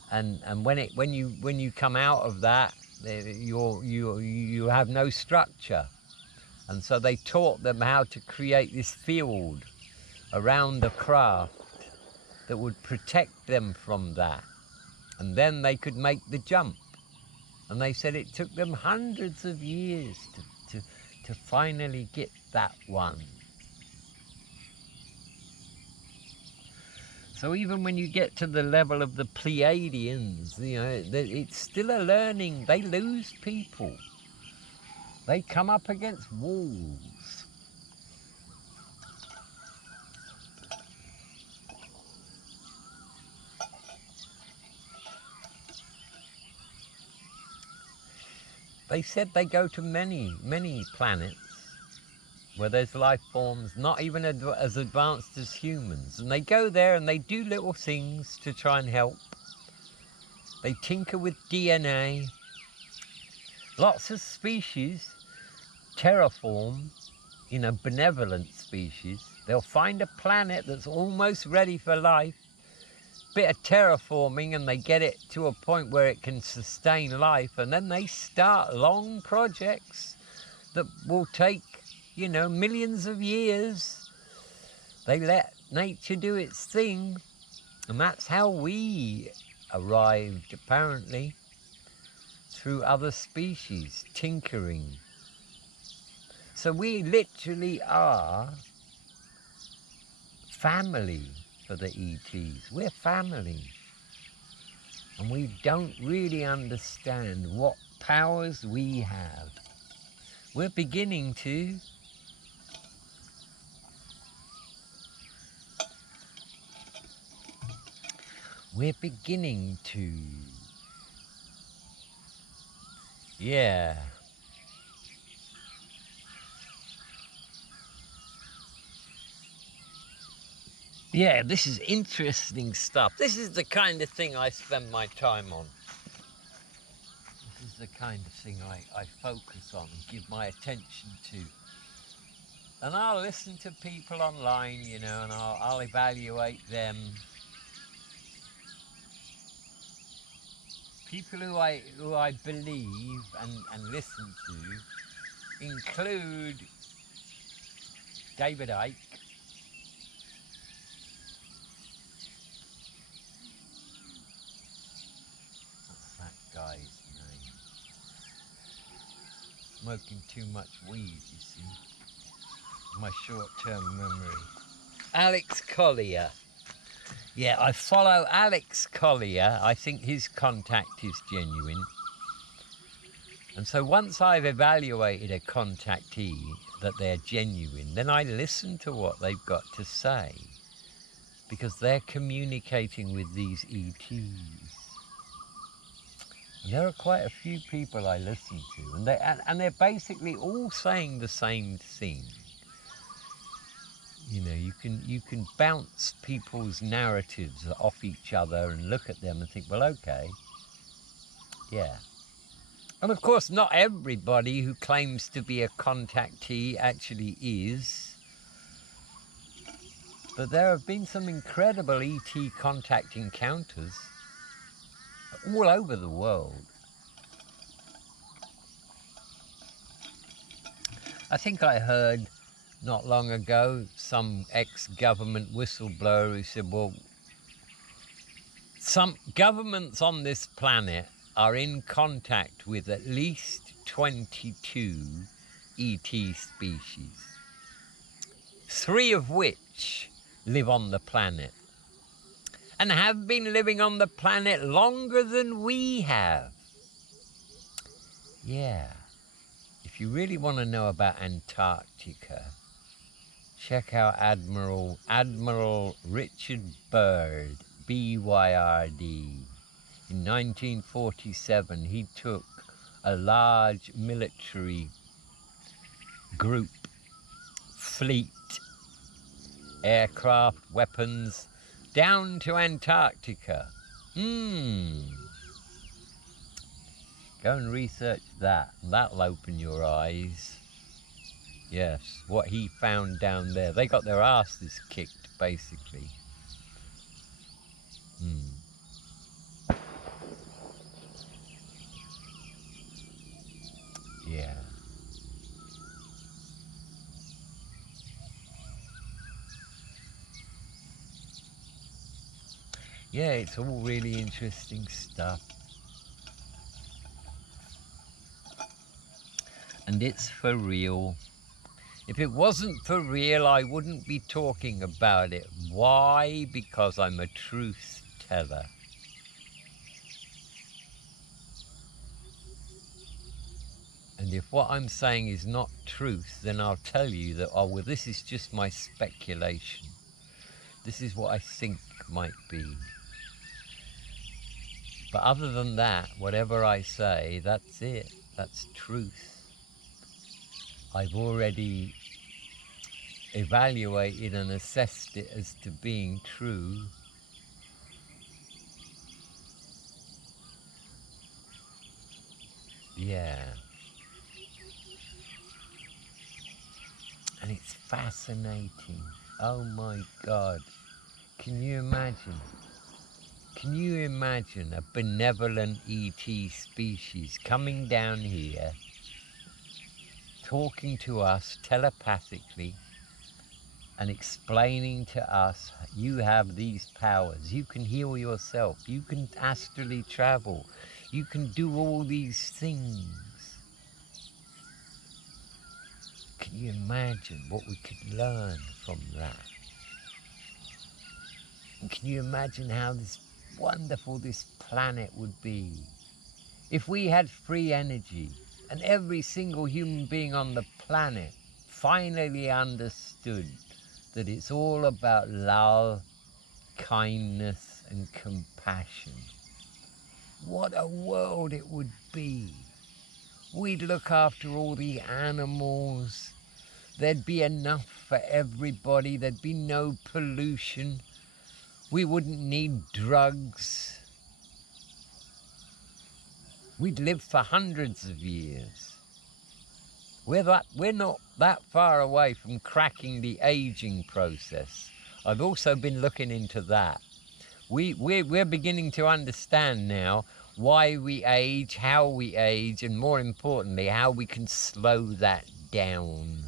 And when you come out of that, you have no structure. And so they taught them how to create this field around the craft that would protect them from that. And then they could make the jump. And they said it took them hundreds of years to finally get that one. So even when you get to the level of the Pleiadians, it's still a learning. They lose people. They come up against walls. They said they go to many, many planets where there's life forms not even as advanced as humans. And they go there and they do little things to try and help. They tinker with DNA. Lots of species terraform, benevolent species. They'll find a planet that's almost ready for life, bit of terraforming, and they get it to a point where it can sustain life, and then they start long projects that will take, millions of years. They let nature do its thing, and that's how we arrived, apparently, through other species, tinkering. So we literally are family for the ETs. We're family. And we don't really understand what powers we have. We're beginning to. We're beginning to. Yeah. Yeah, this is interesting stuff. This is the kind of thing I spend my time on. This is the kind of thing I focus on and give my attention to. And I'll listen to people online, and I'll evaluate them. people who I believe and listen to include David Icke, what's that guy's name? Smoking too much weed, you see. My short-term memory. Alex Collier. Yeah, I follow Alex Collier. I think his contact is genuine. And so once I've evaluated a contactee that they're genuine, then I listen to what they've got to say, because they're communicating with these ETs. And there are quite a few people I listen to, and they're basically all saying the same thing. You know, you can bounce people's narratives off each other and look at them and think, well, okay, yeah. And of course, not everybody who claims to be a contactee actually is. But there have been some incredible ET contact encounters all over the world. I think I heard not long ago some ex-government whistleblower who said, well, some governments on this planet are in contact with at least 22 ET species, 3 of which live on the planet and have been living on the planet longer than we have. Yeah, if you really want to know about Antarctica, check out Admiral Richard Byrd, B-Y-R-D. In 1947, he took a large military group, fleet, aircraft, weapons, down to Antarctica. Go and research that. That'll open your eyes. Yes, what he found down there. They got their asses kicked, basically. Yeah. Yeah, it's all really interesting stuff. And it's for real. If it wasn't for real, I wouldn't be talking about it. Why? Because I'm a truth teller. And if what I'm saying is not truth, then I'll tell you that, oh, well, this is just my speculation. This is what I think might be. But other than that, whatever I say, that's it. That's truth. I've already evaluated and assessed it as to being true. Yeah. And it's fascinating. Oh my God. Can you imagine? Can you imagine a benevolent ET species coming down here, talking to us telepathically and explaining to us, you have these powers, you can heal yourself, you can astrally travel, you can do all these things. Can you imagine what we could learn from that? And can you imagine how wonderful this planet would be if we had free energy and every single human being on the planet finally understood that it's all about love, kindness and compassion. What a world it would be. We'd look after all the animals. There'd be enough for everybody. There'd be no pollution. We wouldn't need drugs. We'd live for hundreds of years. We're not that far away from cracking the aging process. I've also been looking into that. We're beginning to understand now why we age, how we age, and more importantly, how we can slow that down.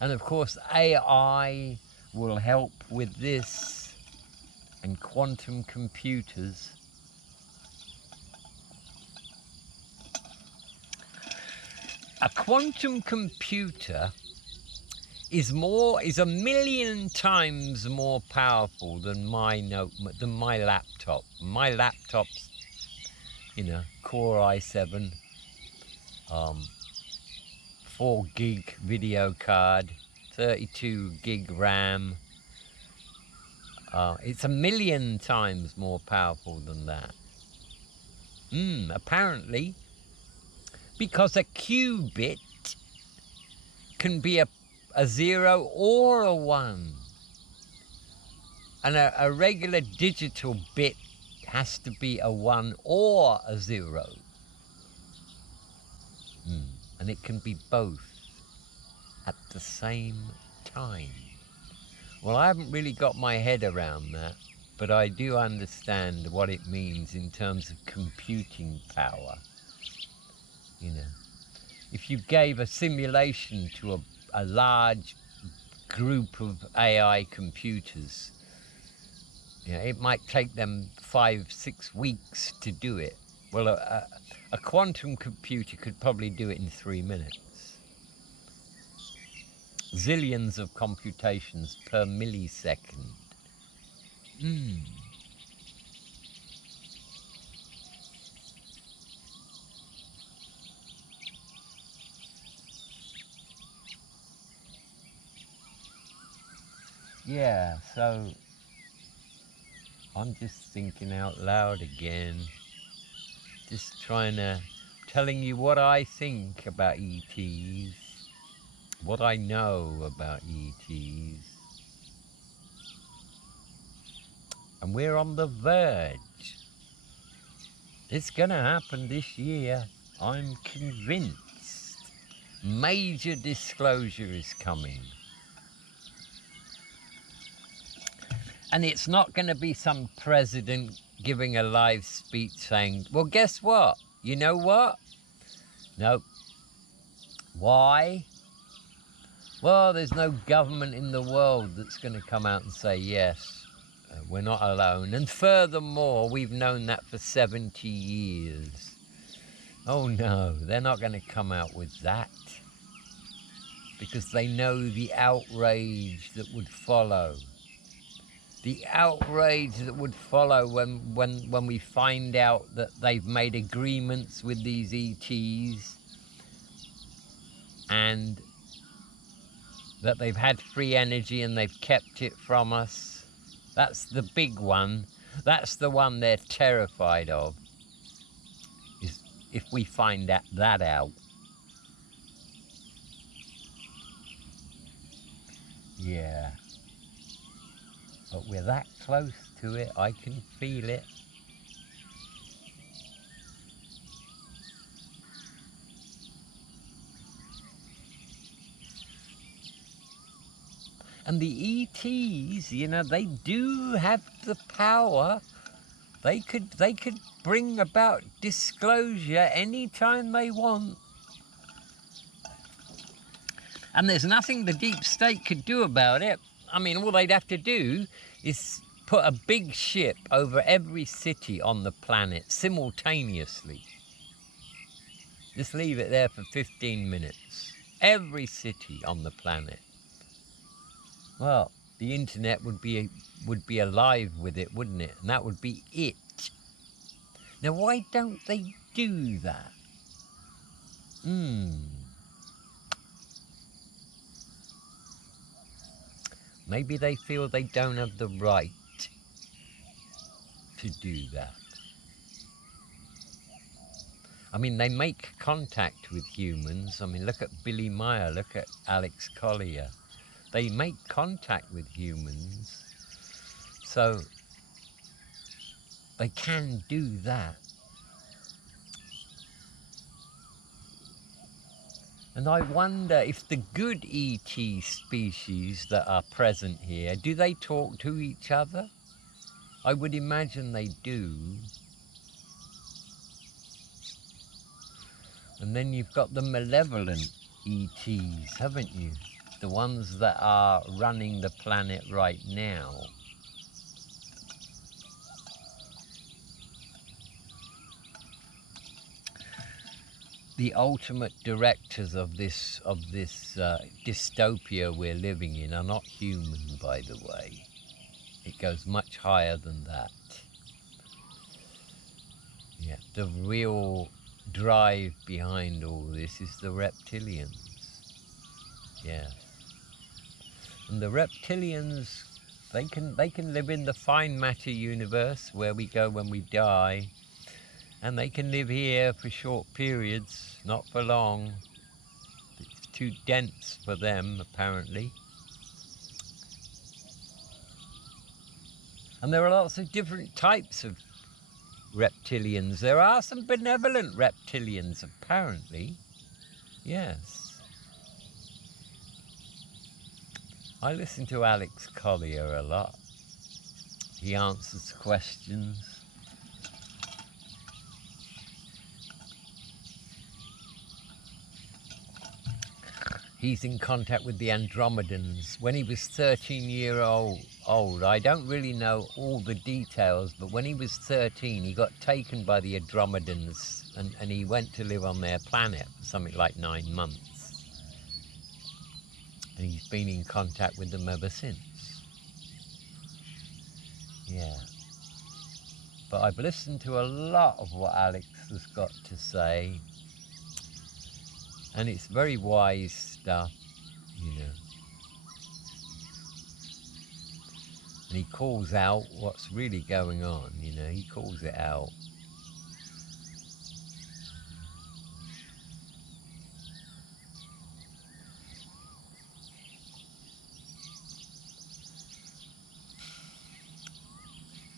And of course, AI will help with this, and quantum computers. A quantum computer is a million times more powerful than my laptop. My laptop's, Core i7, 4 gig video card, 32 gig RAM. It's a million times more powerful than that. Apparently, because a qubit can be a 0 or a 1. And a regular digital bit has to be a 1 or a 0. And it can be both at the same time. Well, I haven't really got my head around that, but I do understand what it means in terms of computing power. If you gave a simulation to a large group of AI computers, it might take them 5-6 weeks to do it. Well, a quantum computer could probably do it in 3 minutes. Zillions of computations per millisecond. Yeah, so I'm just thinking out loud again. Just telling you what I think about ETs, what I know about ETs. And we're on the verge. It's gonna happen this year. I'm convinced. Major disclosure is coming. And it's not going to be some president giving a live speech saying, well, guess what? You know what? Nope. Why? Well, there's no government in the world that's going to come out and say, yes, we're not alone. And furthermore, we've known that for 70 years. Oh, no, they're not going to come out with that. Because they know the outrage that would follow. The outrage that would follow when we find out that they've made agreements with these ETs and that they've had free energy and they've kept it from us. That's the big one. That's the one they're terrified of, is if we find that out. Yeah. But we're that close to it, I can feel it. And the ETs, they do have the power. They could bring about disclosure anytime they want. And there's nothing the deep state could do about it. I mean, all they'd have to do is put a big ship over every city on the planet simultaneously. Just leave it there for 15 minutes. Every city on the planet. Well, the internet would be alive with it, wouldn't it? And that would be it. Now, why don't they do that? Maybe they feel they don't have the right to do that. I mean, they make contact with humans. I mean, look at Billy Meyer, look at Alex Collier. They make contact with humans, so they can do that. And I wonder if the good ET species that are present here, do they talk to each other? I would imagine they do. And then you've got the malevolent ETs, haven't you? The ones that are running the planet right now. The ultimate directors of this dystopia we're living in are not human, by the way. It goes much higher than that. Yeah, the real drive behind all this is the reptilians. Yeah. And the reptilians, they can live in the fine matter universe where we go when we die, and they can live here for short periods, not for long. It's too dense for them, apparently. And there are lots of different types of reptilians. There are some benevolent reptilians, apparently. Yes. I listen to Alex Collier a lot. He answers questions. He's in contact with the Andromedans. When he was 13 years old, I don't really know all the details, but when he was 13, he got taken by the Andromedans and he went to live on their planet for something like 9 months. And he's been in contact with them ever since. Yeah. But I've listened to a lot of what Alex has got to say. And it's very wise stuff, you know. And he calls out what's really going on, you know, he calls it out.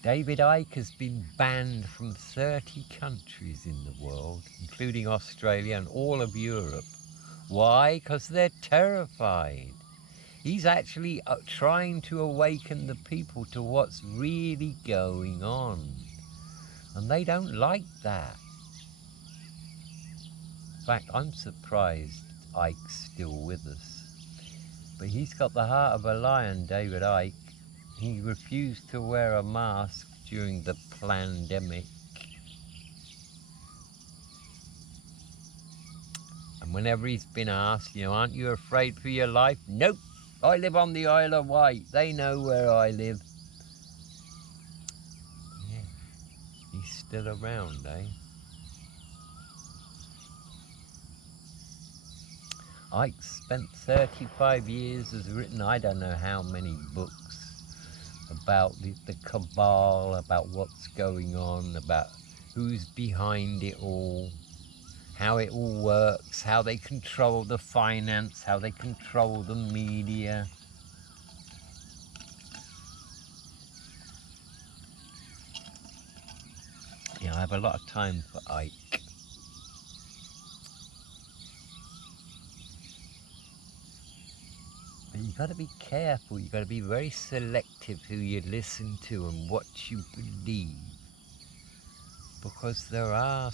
David Icke has been banned from 30 countries in the world, including Australia and all of Europe. Why? Because they're terrified. He's actually trying to awaken the people to what's really going on. And they don't like that. In fact, I'm surprised Icke's still with us. But he's got the heart of a lion, David Icke. He refused to wear a mask during the pandemic. And whenever he's been asked, you know, aren't you afraid for your life? Nope, I live on the Isle of Wight. They know where I live. Yeah, he's still around, eh? Ike spent 35 years, has written I don't know how many books about the cabal, about what's going on, about who's behind it all, how it all works, how they control the finance, how they control the media. Yeah, I have a lot of time for Ike. But you got to be careful, you got to be very selective who you listen to and what you believe. Because there are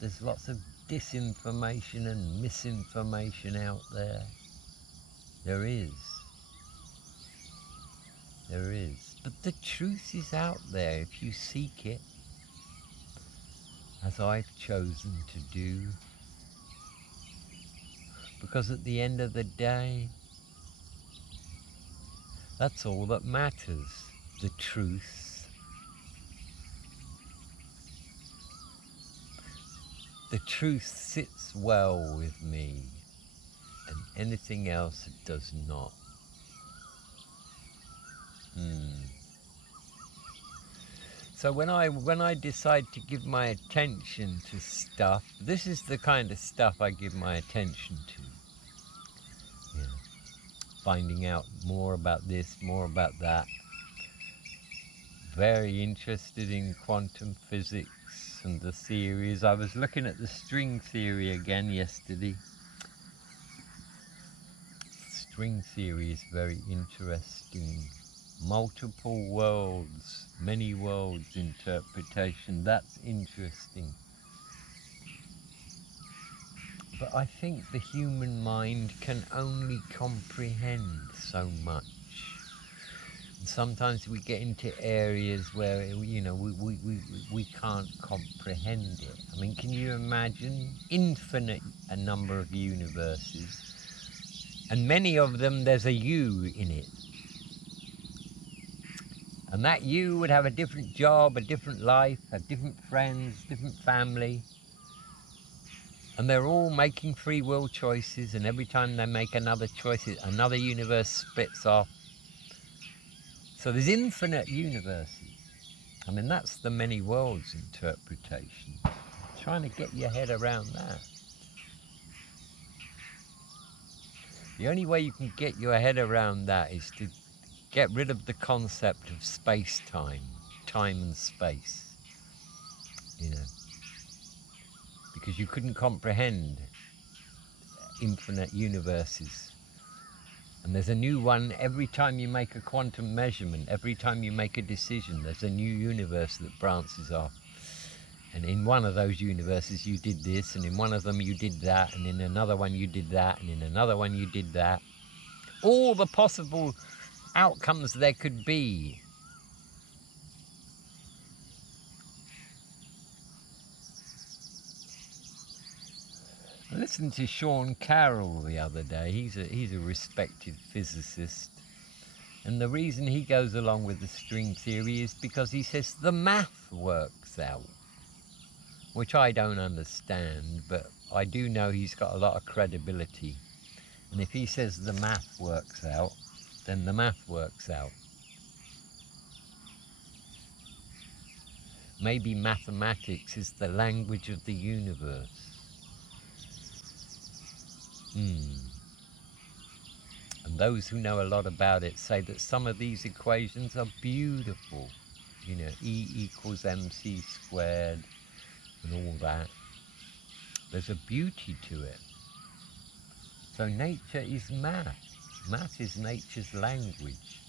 there's lots of disinformation and misinformation out there. There is. There is. But the truth is out there if you seek it, as I've chosen to do. Because at the end of the day, that's all that matters, the truth. The truth sits well with me, and anything else it does not. So when I decide to give my attention to stuff, this is the kind of stuff I give my attention to. Yeah. Finding out more about this, more about that. Very interested in quantum physics and the theories. I was looking at the string theory again yesterday. String theory is very interesting. Multiple worlds, many worlds interpretation, that's interesting. But I think the human mind can only comprehend so much. And sometimes we get into areas where, you know, we can't comprehend it. I mean, can you imagine infinite a number of universes, and many of them there's a you in it. And that you would have a different job, a different life, have different friends, different family. And they're all making free will choices, and every time they make another choice, another universe splits off. So there's infinite universes. I mean, that's the many worlds interpretation. Trying to get your head around that. The only way you can get your head around that is to get rid of the concept of space-time, time and space, you know, because you couldn't comprehend infinite universes. And there's a new one every time you make a quantum measurement, every time you make a decision, there's a new universe that branches off. And in one of those universes you did this, and in one of them you did that, and in another one you did that, and in another one you did that. All the possible outcomes there could be. I listened to Sean Carroll the other day. He's a respected physicist. And the reason he goes along with the string theory is because he says the math works out, which I don't understand, but I do know he's got a lot of credibility. And if he says the math works out, then the math works out. Maybe mathematics is the language of the universe. And those who know a lot about it say that some of these equations are beautiful. You know, E equals mc squared and all that. There's a beauty to it. So nature is math. Math is nature's language.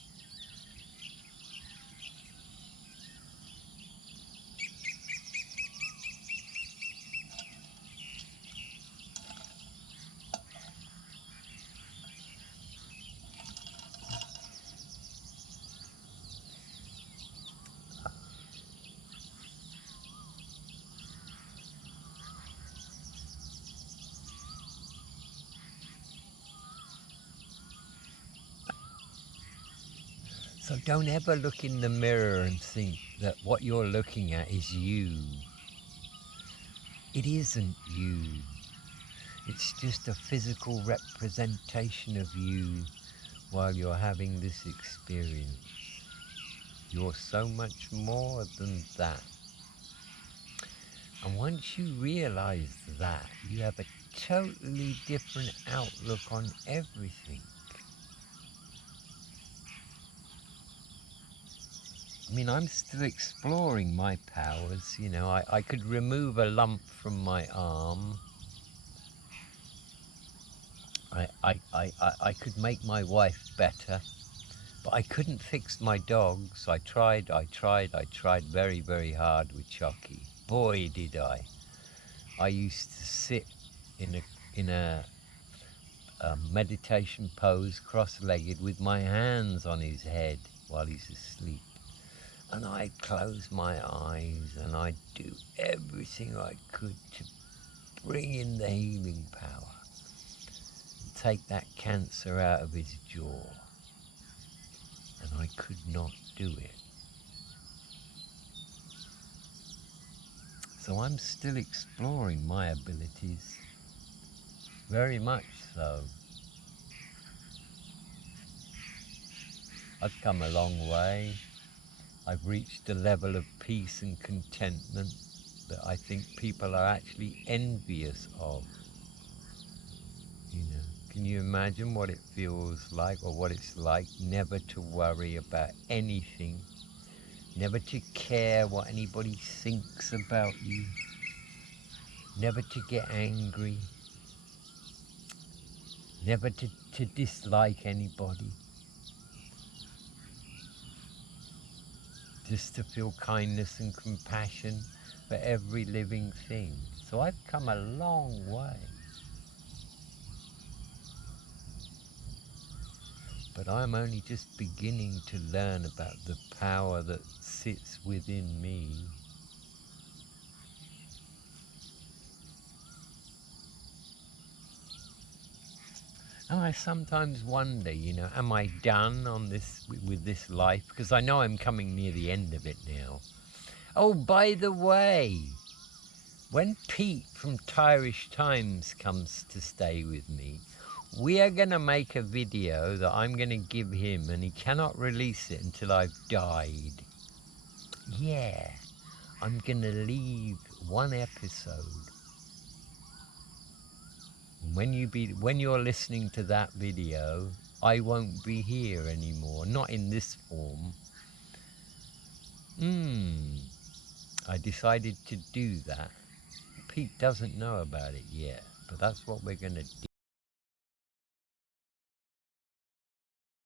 So don't ever look in the mirror and think that what you're looking at is you. It isn't you. It's just a physical representation of you while you're having this experience. You're so much more than that. And once you realize that, you have a totally different outlook on everything. I mean, I'm still exploring my powers, you know. I could remove a lump from my arm. I could make my wife better, but I couldn't fix my dogs. I tried very, very hard with Chucky. Boy, did I. I used to sit in a meditation pose, cross-legged, with my hands on his head while he's asleep. And I'd close my eyes and I'd do everything I could to bring in the healing power and take that cancer out of his jaw. And I could not do it. So I'm still exploring my abilities, very much so. I've come a long way. I've reached a level of peace and contentment that I think people are actually envious of. You know, can you imagine what it feels like, or what it's like never to worry about anything, never to care what anybody thinks about you, never to get angry, never to dislike anybody, just to feel kindness and compassion for every living thing. So I've come a long way. But I'm only just beginning to learn about the power that sits within me. And I sometimes wonder, you know, am I done on this with this life? Because I know I'm coming near the end of it now. Oh, by the way, when Pete from Tyrish Times comes to stay with me, we are going to make a video that I'm going to give him, and he cannot release it until I've died. Yeah, I'm going to leave one episode. When you're listening to that video, I won't be here anymore, not in this form. I decided to do that. Pete doesn't know about it yet, but that's what we're going to do.